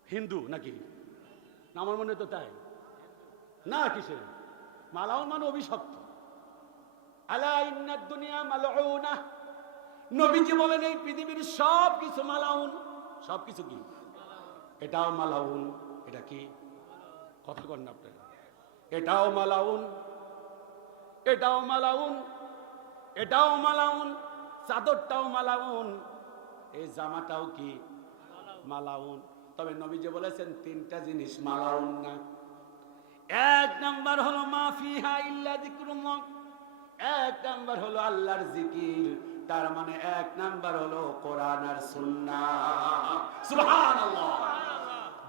হিন্দু নাকি? আমার মনে তো তাই না। কিসের মালাউন? মানে অভিশপ্ত। আলা ইন্নাদ দুনিয়া মালউনা, নবীজি বলেন এই পৃথিবীর সব কিছু মালাউন। সব কিছু কি? এটাও মালাউন। এটা কি? কথা কন না আপনারা। এটাও মালাউন, এটাও মালাউন, এটাও মালাউন, চাদরটাও মালাউন, এই জামাটাও কি? মালাউন। তবে নবীজি বলেছেন তিনটা জিনিস মালাউন না। এক নাম্বার হলো মা ফিহা ইল্লা যিকরুল্লাহ, এক নাম্বার হলো আল্লাহর জিকির, তার মানে এক নাম্বার হলো কোরআন আর সুন্নাহ। সুবহানাল্লাহ।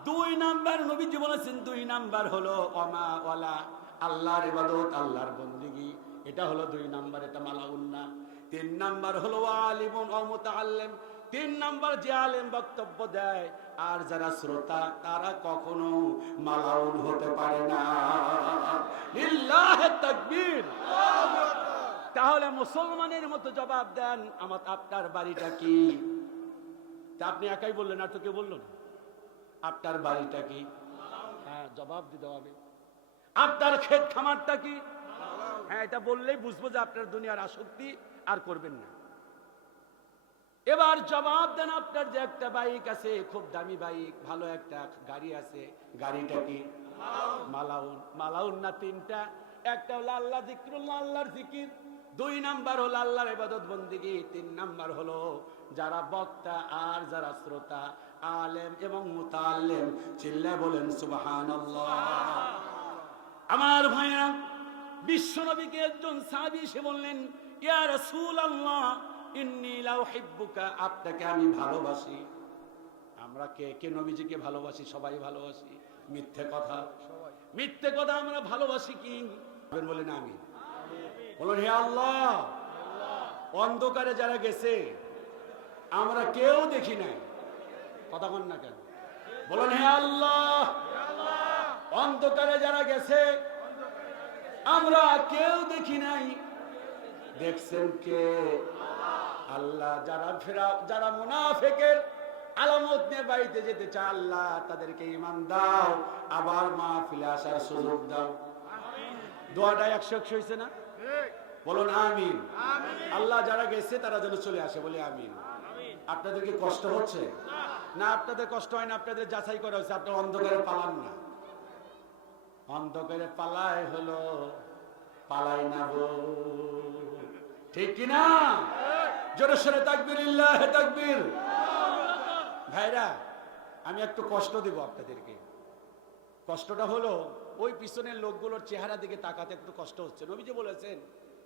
দুই নাম্বার নবীজি বলেছেন, দুই নাম্বার হলো ওমা ওয়ালা, আল্লাহর ইবাদত, আল্লাহর বন্দেগী, এটা হলো দুই নাম্বার, এটা মালাউন না। তিন নাম্বার হলো আলিমুন ওয়া মুতাআল্লিম, তিন নাম্বার যে আলেম বক্তব্য দেয় আর যারা শ্রোতা তারা কখনো মালাউন হতে পারে না। লিল্লাহি তাকবীর। তাহলে মুসলমানের মতো জবাব দেন, আমার আপনার বাড়িটা কি? তা আপনি একাই বললেন, আর তো কেউ বললো না। আপনার বাড়িটা কি? হ্যাঁ, জবাব দিতে হবে। আপনার ক্ষেত খামারটা কি? হ্যাঁ, এটা বললেই বুঝবো যে আপনার দুনিয়ার আসক্তি আর করবেন না। এবার জবাব দেন, আপনার যে একটা বাইক আছে, খুব দামি বাইক, ভালো একটা গাড়ি আছে, গাড়িটা কি? মালাউন। মালাউন না তিনটা? একটা হলো আল্লাহ যিকরুল্লাহ, আল্লাহর জিকির, দুই নাম্বার হলো আল্লাহর ইবাদত বন্দেগী, তিন নাম্বার হলো যারা বক্তা আর যারা শ্রোতা, আলেম এবং মুতাআল্লিম। চিল্লা বলেন সুবহানাল্লাহ। আমার ভাইরা, বিশ্বনবীকে একজন সাহাবী এসে বললেন, ইয়া রাসূলুল্লাহ ইন্নী লা উহিব্বুকা, আপনাকে আমি ভালোবাসি। আমরা কে কে নবীজিকে ভালোবাসি? সবাই ভালোবাসি। মিথ্যে কথা, মিথ্যে কথা। আমরা ভালোবাসি কি? বলেন আমিন। বলুন হে আল্লাহ, অন্ধকারে যারা গেছে আমরা কেউ দেখি নাই, কথা বল না কেন? বলুন হে আল্লাহ, অন্ধকারে যারা গেছে আমরা কেউ দেখি নাই, দেখছেন কে? আল্লাহ। যারা মুনাফিকের আলামত নিয়ে বাড়িতে যেতে চায়, আল্লাহ তাদেরকে ঈমান দাও, আবার মাহফিলে আসার সুযোগ দাও। দোয়াটা 100 হয়েছে না? বলুন আমিন। আল্লাহ যারা গেছে তারা যেন চলে আসে, বলে আমিন। আপনাদের কি কষ্ট হচ্ছে? না, আপনাদের কষ্ট হয় না, আপনাদের যাচাই করা হচ্ছে। আপনার অন্ধকারে পালান না। অন্ধকারে পালায় হলো পালাই না গো, ঠিক কিনা? জোরে সোরে তাকবীর, লিল্লাহি তাকবীর। ভাইরা, আমি একটু কষ্ট দিব আপনাদেরকে। কষ্টটা হলো ওই পিছনের লোকগুলোর চেহারা দিকে তাকাতে একটু কষ্ট হচ্ছে। নবীজি বলেছেন,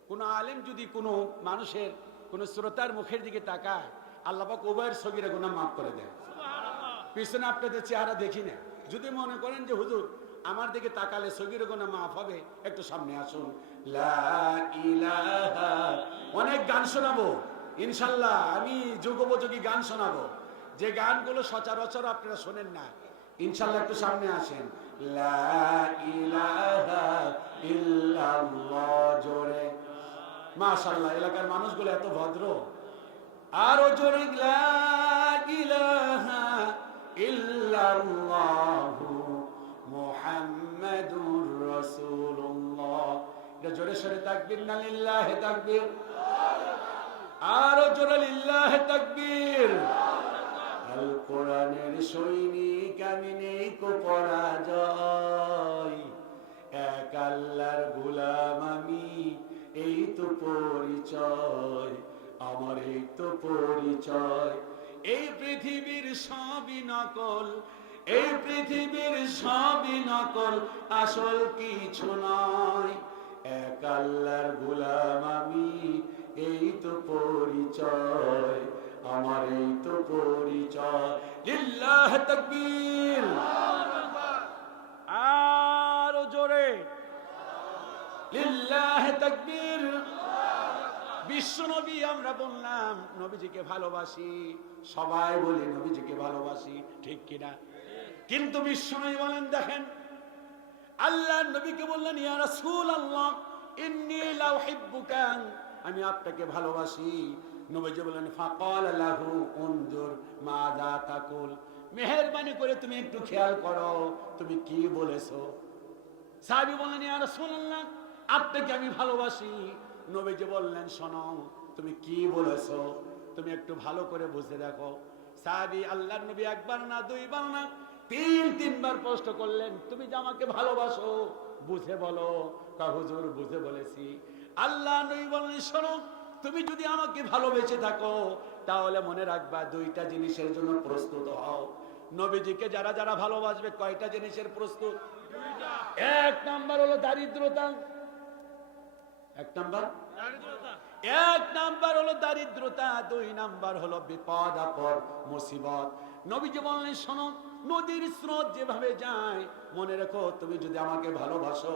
কোন আলেম যদি কোনো মানুষের কোন শ্রোতার মুখের দিকে তাকায়, আল্লাহ পাক উভয়ের সগীরা গুনাহ মাফ করে দেয়। পিছনে আপনাদের চেহারা দেখি না। যদি মনে করেন যে হুজুর আমার দিকে তাকালে সগীরা গুনাহ মাফ হবে, একটু সামনে আসুন। লা ইলাহা, অনেক গান শোনাবো ইনশাআল্লাহ। আমি যুগোপযোগী গান শোনাবো, যে গানগুলো সচরাচর আপনারা শোনেন না। ইনশাআল্লাহ একটু সামনে আসেন। লা ইলাহা ইল্লাল্লাহ, জোরে মাশাআল্লাহ। এলাকার মানুষগুলো এত ভদ্র। আরো জোরে, লা ইলাহা ইল্লাল্লাহু মুহাম্মাদুর রাসূলুল্লাহ। এটা জোরে সোরে তাকবীর না লিল্লাহি তাকবীর? আরো জোরে লিল্লাহি তাকবীর। আল কোরআনের সৈনিক আমি নেই কো পরাজয়, পরিচয়, আমার এই তো পরিচয়। এই পৃথিবীর সবই নকল, এই পৃথিবীর সবই নকল, আসল কিছু নয়। এক আল্লাহর গোলাম আমি, এই তো পরিচয়, আমার এই তো পরিচয়। লিল্লাহ তাকবীর, আরো জোরে লিল্লাহ তাকবীর। বিশ্ব নবী, আমরা বললাম নবীজিকে ভালোবাসি, সবাই বলি নবীজিকে ভালোবাসি, ঠিক কিনা? কিন্তু বিশ্ব নবী বলেন, দেখেন আল্লাহর নবীকে বললেন, ইয়া রাসূলুল্লাহ ইন্নী লা উহিব্বুকা, আমি আপনাকে ভালোবাসি। নবীজি বলেন, ফাকাল লাহু উনজুর মাযা তাকুল, মেহেরবানি করে তুমি একটু খেয়াল করো তুমি কি বলেছো। সাহাবী বললেন, ইয়া রাসূলুল্লাহ আপনাকে আমি ভালোবাসি। নবীজি বললেন, শোনো তুমি কি বলেছো, তুমি একটু ভালো করে বুঝে দেখো। সাহাবী আল্লাহর নবী একবার না দুইবার না তিনবার প্রশ্ন করলেন, তুমি যে আমাকে ভালোবাসো বুঝে বলো। হুজুর বুঝে বলেছি। আল্লাহ নবী বললেন, শোনো তুমি যদি আমাকে ভালোবেসে থাকো তাহলে মনে রাখবা দুইটা জিনিসের জন্য প্রস্তুত হও। নবীজিকে যারা যারা ভালোবাসবে কয়টা জিনিসের প্রস্তুত? এক নাম্বার হলো দারিদ্রতা, এক নাম্বার হলো দারিদ্রতা, দুই নাম্বার হলো বিপদ আপদ মুসিবত। নবীজি বললেন, শোনো নদীর স্রোত যেভাবে যায়, মনে রেখো তুমি যদি আমাকে ভালোবাসো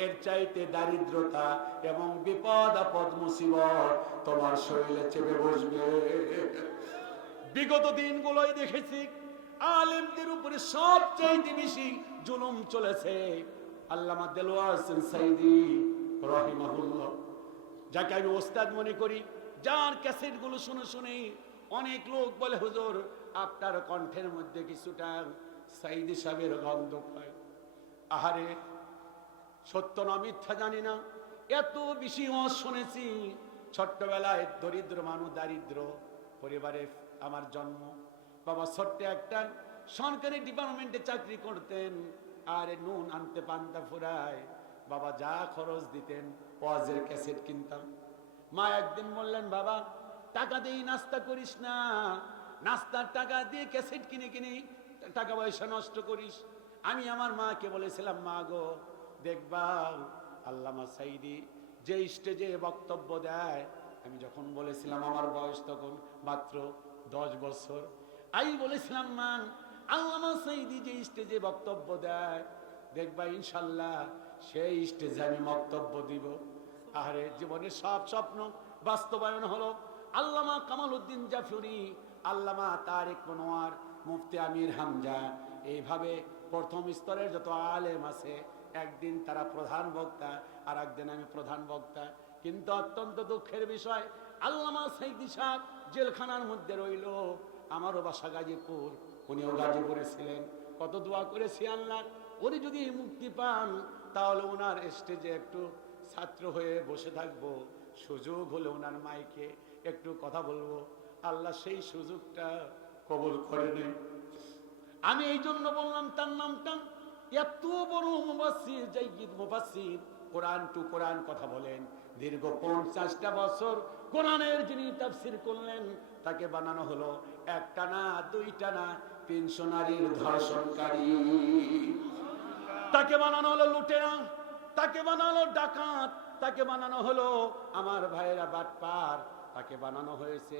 এর চাইতে দারিদ্রতা এবং বিপদ আপদ মুসিবত তোমার শরীরে চেপে বসবে। বিগত দিনগুলোই দেখেছি আলেমদের উপরে সবচাইতে বেশি জুলুম চলেছে। আল্লামা দেলোয়ার হোসেন সাইদি রাহিমাহুল্লাহ, যাকে আমি ওস্তাদ মনে করি, যার ক্যাসেট গুলো শুনে শুনে অনেক লোক বলে, হুজুর আপনার কণ্ঠের মধ্যে কিছুটা সাইদি সাহেবের গন্ধ পায়। আহারে, সত্য না মিথ্যা জানি না, এত বেশি শুনেছি। ছোট্টবেলায় দরিদ্র মানুষ, দারিদ্র পরিবারে আমার জন্ম। বাবা ছোট্ট একটা সরকারি ডিপার্টমেন্টে চাকরি করতেন, আর নুন আনতে পান্তা ফুরায় বাবা যা খরচ দিতেন ওয়াজের ক্যাসেট কিনতাম। মা একদিন বললেন, বাবা টাকা দিয়ে নাস্তা করিস না, নাস্তার টাকা দিয়ে ক্যাসেট কিনে কিনে টাকা পয়সা নষ্ট করিস। আমি আমার মাকে বলেছিলাম, মা গো দেখবা আল্লামা সাইদি যে স্টেজে বক্তব্য দেয়, আমি যখন বলেছিলাম আমার বয়স তখন মাত্র 10 বছর, আমি বলেছিলাম, মা আল্লামা সাইদি যে স্টেজে বক্তব্য দেয় দেখবা ইনশাল্লাহ সেই স্টেজে আমি বক্তব্য দিব। আরে জীবনের সব স্বপ্ন বাস্তবায়ন হলো। আল্লামা কামাল উদ্দিন জাফরি, আল্লামা তারেক মনোয়ার, মুফতি আমির হামজা, এইভাবে প্রথম স্তরের যত আলেম আছে একদিন তারা প্রধান বক্তা আর একদিন আমি প্রধান বক্তা। কিন্তু অত্যন্ত দুঃখের বিষয়, আল্লামা সাইদি সাহেব জেলখানার মধ্যে রইল। আমারও বাসা গাজীপুর, উনিও গাজীপুরে ছিলেন। কত দোয়া করেছি আল্লাহ, উনি যদি মুক্তি পান তাহলে ওনার স্টেজে একটু ছাত্র হয়ে বসে থাকবো, সুযোগ হলে ওনার মাইকে একটু কথা বলবো। আল্লাহ সেই সুযোগটা কবুল করে নেই। আমি এই জন্য বললাম তার নামটা, এত বড় মুফাসসির, জাইয়িদ মুফাসসির, কোরআন টু কোরআন কথা বলেন, দীর্ঘ 50টা বছর কোরআনের যিনি তাফসীর করলেন তাকে বানানো হলো একটা না দুইটা না 300 নারীর ধর্ষণকারী, তাকে বানানো হলো লুটেরা, তাকে বানানো ডাকাত, তাকে বানানো হলো আমার ভাইয়েরা বাটপার, তাকে বানানো হয়েছে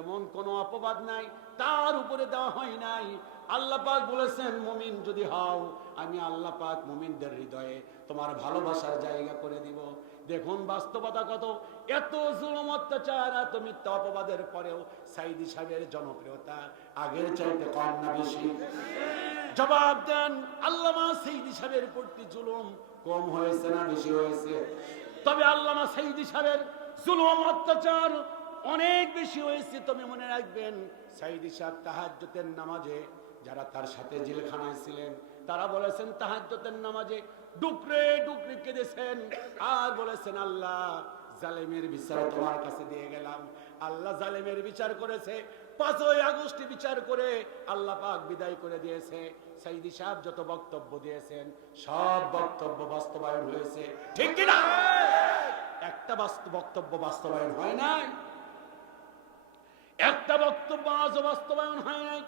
এমন কোনো অপবাদ নাই তার উপরে দেওয়া হয় নাই। আল্লাহ পাক বলেছেন, মুমিন যদি হও আমি আল্লাহ পাক মুমিনদের হৃদয়ে তোমার ভালোবাসার জায়গা করে দিব। দেখুন বাস্তবতা কত, এত জুলুম অত্যাচার এত মিথ্যা অপবাদের পরেও সাইদি সাহেবের জনপ্রিয়তা আগের চাইতে কম না বেশি? জবাব দেন, আল্লামা সাইদি সাহেবের প্রতি জুলুম কম হয়েছে না বেশি হয়েছে? তবে আল্লামা সাইদি সাহেবের জুলুম অত্যাচার অনেক বেশি হয়েছে। তবে মনে রাখবেন, সাইদি সাহেব তাহাজ্জুদের নামাজে, যারা তার সাথে জেলখানায় ছিলেন তারা বলেছেন তাহাজ্জুদের নামাজে ডুকরে ডুকরে কেঁদেছেন আর বলেছেন, আল্লাহ জালেমের বিচার তোমার কাছে দিয়ে গেলাম। আল্লাহ জালেমের বিচার করেছে, 5ই আগস্ট বিচার করে আল্লাহ পাক বিদায় করে দিয়েছে। সাইদি সাহেব যত বক্তব্য দিয়েছেন সব বক্তব্য বাস্তবায়ন হয়েছে, ঠিক কিনা? একটা বক্তব্য বাস্তবায়ন হয় নাই, একটা বক্তব্য আজও বাস্তবায়ন হয় নাই।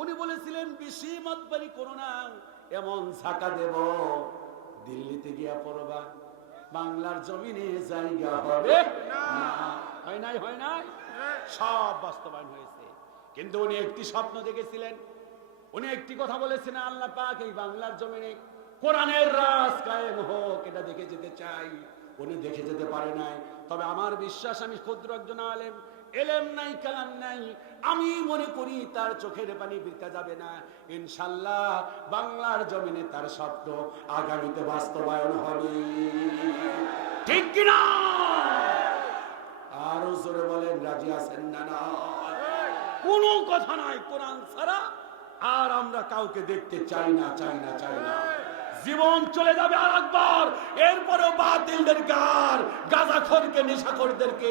উনি বলেছিলেন বেশি মাতবারি করো না, এমন ঝাঁকা দেব দিল্লিতে গিয়া পড়বা, বাংলার জমিনে জায়গা হবে না। হয় নাই, হয় নাই, সব বাস্তবায়ন হয়েছে। কিন্তু উনি একটি স্বপ্ন দেখেছিলেন, উনি একটি কথা বলেছেন, আল্লাহ পাক এই বাংলার জমিনে কোরআনের রাজ কায়েম হোক, এটা দেখে যেতে চাই। উনি দেখে যেতে পারে নাই। তবে আমার বিশ্বাস, আমি ক্ষুদ্র একজন আলেম, এলেম নাই, কালাম নাই, আমি মনে করি তার চোখের পানি বৃথা যাবে না। ইনশাআল্লাহ বাংলার জমিনে তার স্বপ্ন আগামীতে বাস্তবায়ন হবে। ঠিক কিনা? আরো জোরে বলেন, রাজি আছেন না? না, কোনো কথা নাই কোরআন ছাড়া। আর আমরা কাউকে দেখতে চাই না, চাই না, চাই না। জীবন চলে যাবে আর একবার, এরপরেও বাতিলদেরকে আর গাঁজাখোরকে, নেশাখোরদেরকে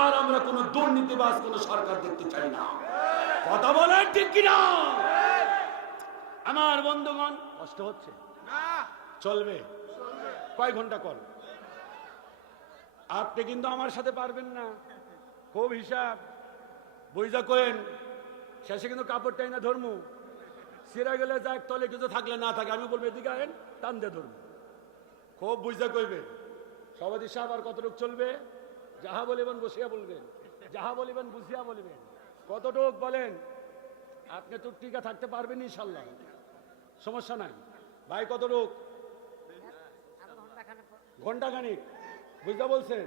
আর আমরা কোনো দুর্নীতিবাজ কোনো সরকার দেখতে চাই না। কথা বলেন ঠিক কিনা? আমার বন্ধুগণ, কষ্ট হচ্ছে? চলবে কয় ঘন্টা কর? আপনি কিন্তু আমার সাথে পারবেন না, খুব হিসাব বুঝা করেন। শেষে কিন্তু কাপড়টাই না ধর্ম, সিরা গেলে যাক, তলে কিছু থাকলে না থাকে, আমি বলবো এদিকে আহেন, টান দিয়ে ধরবো। খুব বুঝা কইবে। সভাপতি সাহেব আর কতটুক চলবে? যাহা বলিবেন বসিয়া বলবেন, যাহা বলিবেন বুঝিয়া বলিবেন। কতটুক বলেন? আপনি তো টিকা থাকতে পারবেন ইনশাল্লাহ, সমস্যা নাই। ভাই কতটুক? ঘন্টা খানিক, বুঝতে বলছেন?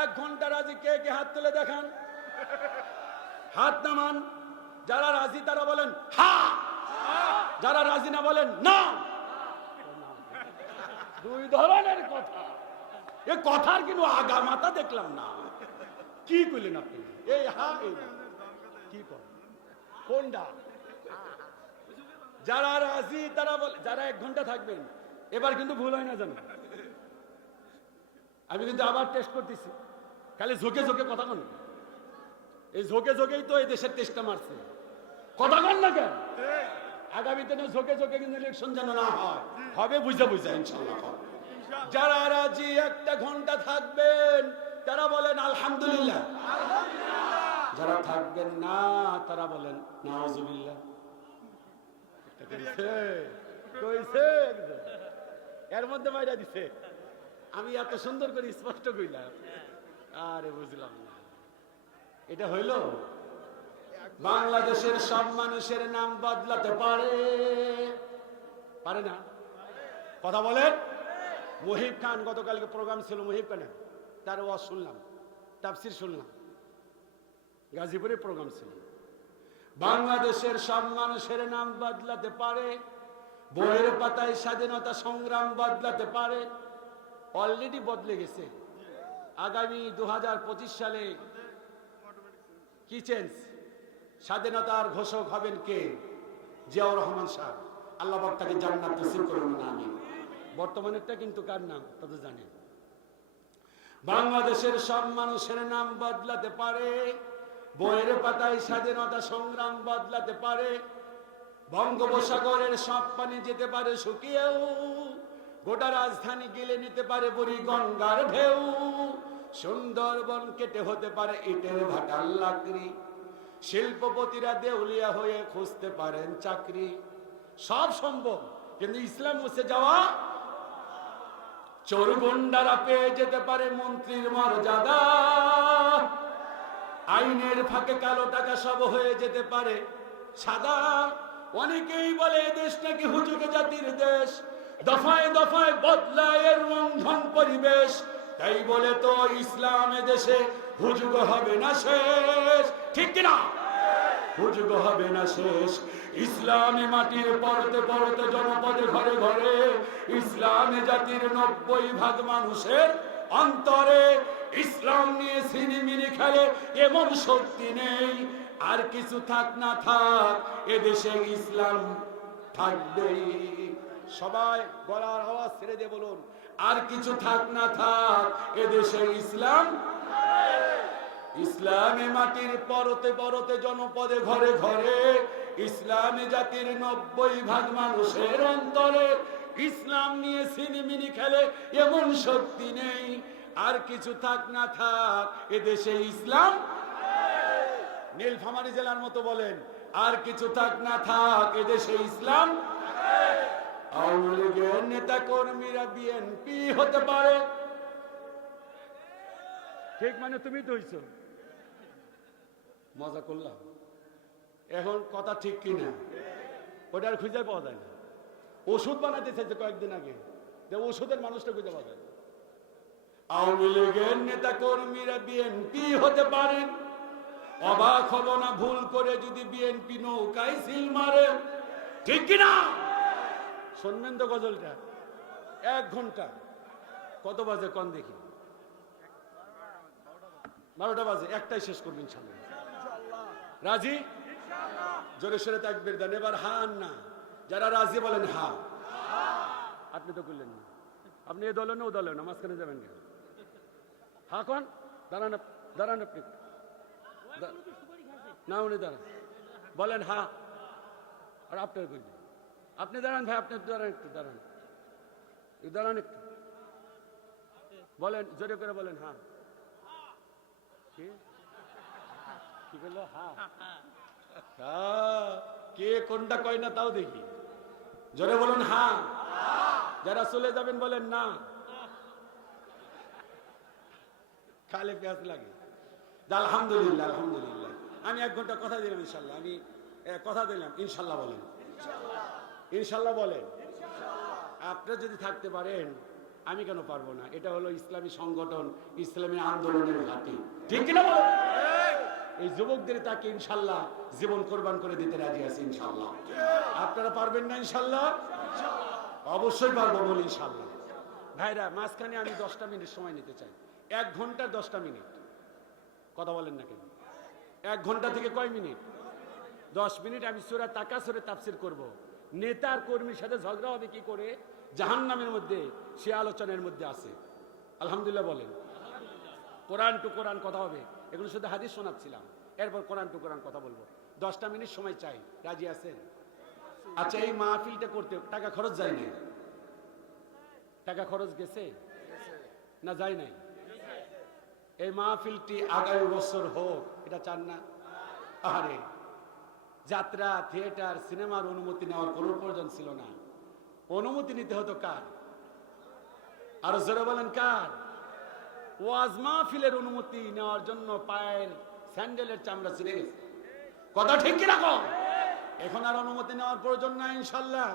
1 ঘন্টা রাজি কে কে? হাত তুলে দেখান, হাত নামান। যারা রাজি তারা বলেন হ্যাঁ, যারা রাজি না বলেন না। দুই ধরনের কথা। এ কথার কিন্তু আগা মাথা দেখলাম না। কি কইলেন আপনি? এই হ্যাঁ, এই কি করেন? কোনটা? যারা রাজি তারা বলে, যারা 1 ঘন্টা থাকবেন, এবার কিন্তু ভুল হয় না জানো। আমি কিন্তু আবার টেস্ট করতেছি, খালি ঝোঁকে ঝোঁকে কথা কন। এই ঝোঁকে ঝোঁকেই তো এই দেশের টেস্টটা মারছে। কথা কন না কেন? আগামীতে ঝোঁকে ঝোঁকে কিন্তু ইলেকশন যেন না হয়, হবে বুঝা বুঝা ইনশাল্লাহ। যারা রাজি 1টা ঘন্টা থাকবেন তারা বলেন আলহামদুলিল্লাহ, যারা থাকবেন না তারা বলেন নাউজুবিল্লাহ। এর মধ্যে মাইরা দিছে। আমি এত সুন্দর করে স্পষ্ট কইলাম, আরে বুঝলাম না। এটা হইল? বাংলাদেশের সব মানুষের নাম বদলাতে পারে, পারে না? কথা বলেন। মুহিব খান, গতকালকে প্রোগ্রাম ছিল মুহিব খানের, তার ওয়াজ শুনলাম, তাফসির শুনলাম, গাজীপুরে প্রোগ্রাম ছিল। বাংলাদেশের সব মানুষের নাম বদলাতে পারে, বইয়ের পাতায় স্বাধীনতা সংগ্রাম বদলাতে পারে। অলরেডি বদলে গেছে। আগামী 2025 সালে কি চেঞ্জ? স্বাধীনতার ঘোষক হবেন কে? জিয়াউর রহমান সাহেব, আল্লাহ পাক তাকে জান্নাত নসিব করুন না। আমিন। বর্তমানেরটা কিন্তু কার নাম তা তো জানেন। বাংলাদেশের সব মানুষের নাম বদলাতে পারে, বইয়ের পাতায় স্বাধীনতা সংগ্রাম বদলাতে পারে। বঙ্গোপসাগরের সব পানি যেতে পারে শুকিয়েও, গোটা রাজধানী গিলে নিতে পারে বুড়ি গঙ্গার ঢেউ। সুন্দরবন কেটে হতে পারে ইটের ভাটার লাকড়ি, শিল্পপতিরা দেউলিয়া হয়ে খুঁজতে পারেন চাকরি। সব সম্ভব, কিন্তু ইসলাম মুছে যাওয়া। চোর গুন্ডারা পেয়ে যেতে পারে মন্ত্রীর মর্যাদা, আইনের ফাঁকে কালো টাকা সব হয়ে যেতে পারে সাদা। অনেকেই বলে দেশ নাকি হুজুগে জাতির দেশ, দফায় দফায় বদলায় এর রংধন পরিবেশ। তাই বলে তো ইসলামে দেশে হুজুগ হবে না শেষ, ঠিক কিনা? হুজুগ হবে না শেষ। ইসলামী মাটির পরতে পরতে জনপদে ঘরে ঘরে, ইসলামী জাতির 90% মানুষের অন্তরে ইসলাম নিয়ে সিনিমিনি খেলে এমন শক্তি নেই। আর কিছু থাক না থাক, এদেশে ইসলাম থাকবেই। সবাই গলার আওয়াজ ছেড়ে দিয়ে বলুন, আর কিছু থাক না থাক, এদেশে ইসলাম। ইসলামী মাটির পরতে পরতে জনপদে ঘরে ঘরে, ইসলামী জাতির 90% মানুষের অন্তরে ইসলাম নিয়ে সিনিমিনি খেলে এমন শক্তি নেই। আর কিছু থাক না থাক এদেশে ইসলাম। নীলফামারী জেলার মতো বলেন, আর কিছু থাক না থাক এদেশে ইসলাম। আওয়ামী লীগের নেতা কর্মীরা বিএনপি হতে পারে, ঠিক মানে তুমি তো হইছো, মজা করলাম। এখন কথা ঠিক কিনা ওটার খুঁজে পাওয়া যায় না। ওষুধ বানাতে চাইছে কয়েকদিন আগে, ওষুধের মানুষটা খুঁজে পাওয়া যায় না। আওয়ামী লীগের নেতা কর্মীরা বিএনপি হতে পারেন, অবাক হব না ভুল করে যদি বিএনপি নৌকায় সিল মারে, ঠিক কিনা? শুনবেন তো গজলটা, 1 ঘন্টা। কত বাজে কন দেখি? 12টা বাজে, একটাই শেষ করবেন ইনশাআল্লাহ। রাজি? জোরে সোরে তাকবীর দেন। এবার হান না, যারা রাজি বলেন হা। আপনি তো করলেন না, আপনি এ দলে না ও দলে না, মাঝখানে যাবেন কেন? হা কন, দাঁড়ান দাঁড়ান, আপনি না, উনি দাঁড়ান, বলেন হা। আর আপনার করলেন, আপনি দাঁড়ান ভাই, আপনি দাঁড়ান, একটু দাঁড়ান, দাঁড়ান একটু, বলেন জোরে করে বলেন হা। কি বললো? হা। কে কোনটা কয় না তাও দেখি, জোরে বলুন হা। যারা চলে যাবেন বলেন না, খালে পেঁয়াজ লাগে। আলহামদুলিল্লাহ, আলহামদুলিল্লাহ। আমি 1 ঘন্টা কথা দিলাম ইনশাল্লাহ, আমি কথা দিলাম ইনশাল্লাহ বলেন, ইনশাল্লাহ বলেন। আপনারা যদি থাকতে পারেন, আমি কেন পারবো না? এটা হলো ইসলামী সংগঠন, ইসলামী আন্দোলনের ঘাঁটি, ঠিক কিনা বলেন? এই যুবকদের তাকে ইনশাল্লাহ জীবন কোরবান করে দিতে রাজি আছে ইনশাল্লাহ। আপনারা পারবেন না ইনশাল্লাহ? অবশ্যই পারবো বলি ইনশাল্লাহ। ভাইরা, মাঝখানে আমি 10টা মিনিট সময় নিতে চাই। 1 ঘন্টা 10টা মিনিট কথা বলেন না কেন? 1 ঘন্টা থেকে কয় মিনিট? 10 মিনিট আমি সূরা তাকাসুরে তাফসীর করব। নেতার কর্মীর সাথে ঝগড়া হবে কি করে জাহান্নামের মধ্যে, সে আলোচনার মধ্যে আছে। আলহামদুলিল্লাহ বলেন। কোরআন টু কোরআন কথা হবে, এগুলো শুধু হাদিস শোনাচ্ছিলাম, এরপর কোরআন টু কোরআন কথা বলবো। 10টা মিনিট সময় চাই, রাজি আছেন? আচ্ছা, এই মাহফিলটা করতে টাকা খরচ যায় না? টাকা খরচ গেছে না যায় নাই? এই মাহফিলটি আগামী বছর হোক, এটা চান না? আরে যাত্রা, থিয়েটার, সিনেমার অনুমতি নেওয়ার কোনো প্রয়োজন ছিল না। অনুমতি নিতে হতো কার? আরো জোরে বলেন কার? ওয়াজ মাহফিলের অনুমতি নেওয়ার জন্য পায়ের স্যান্ডেলের চামড়া ছিঁড়ে গেছে। কথা ঠিক কি রাখো? এখন আর অনুমতি নেওয়ার প্রয়োজন নাই ইনশাল্লাহ।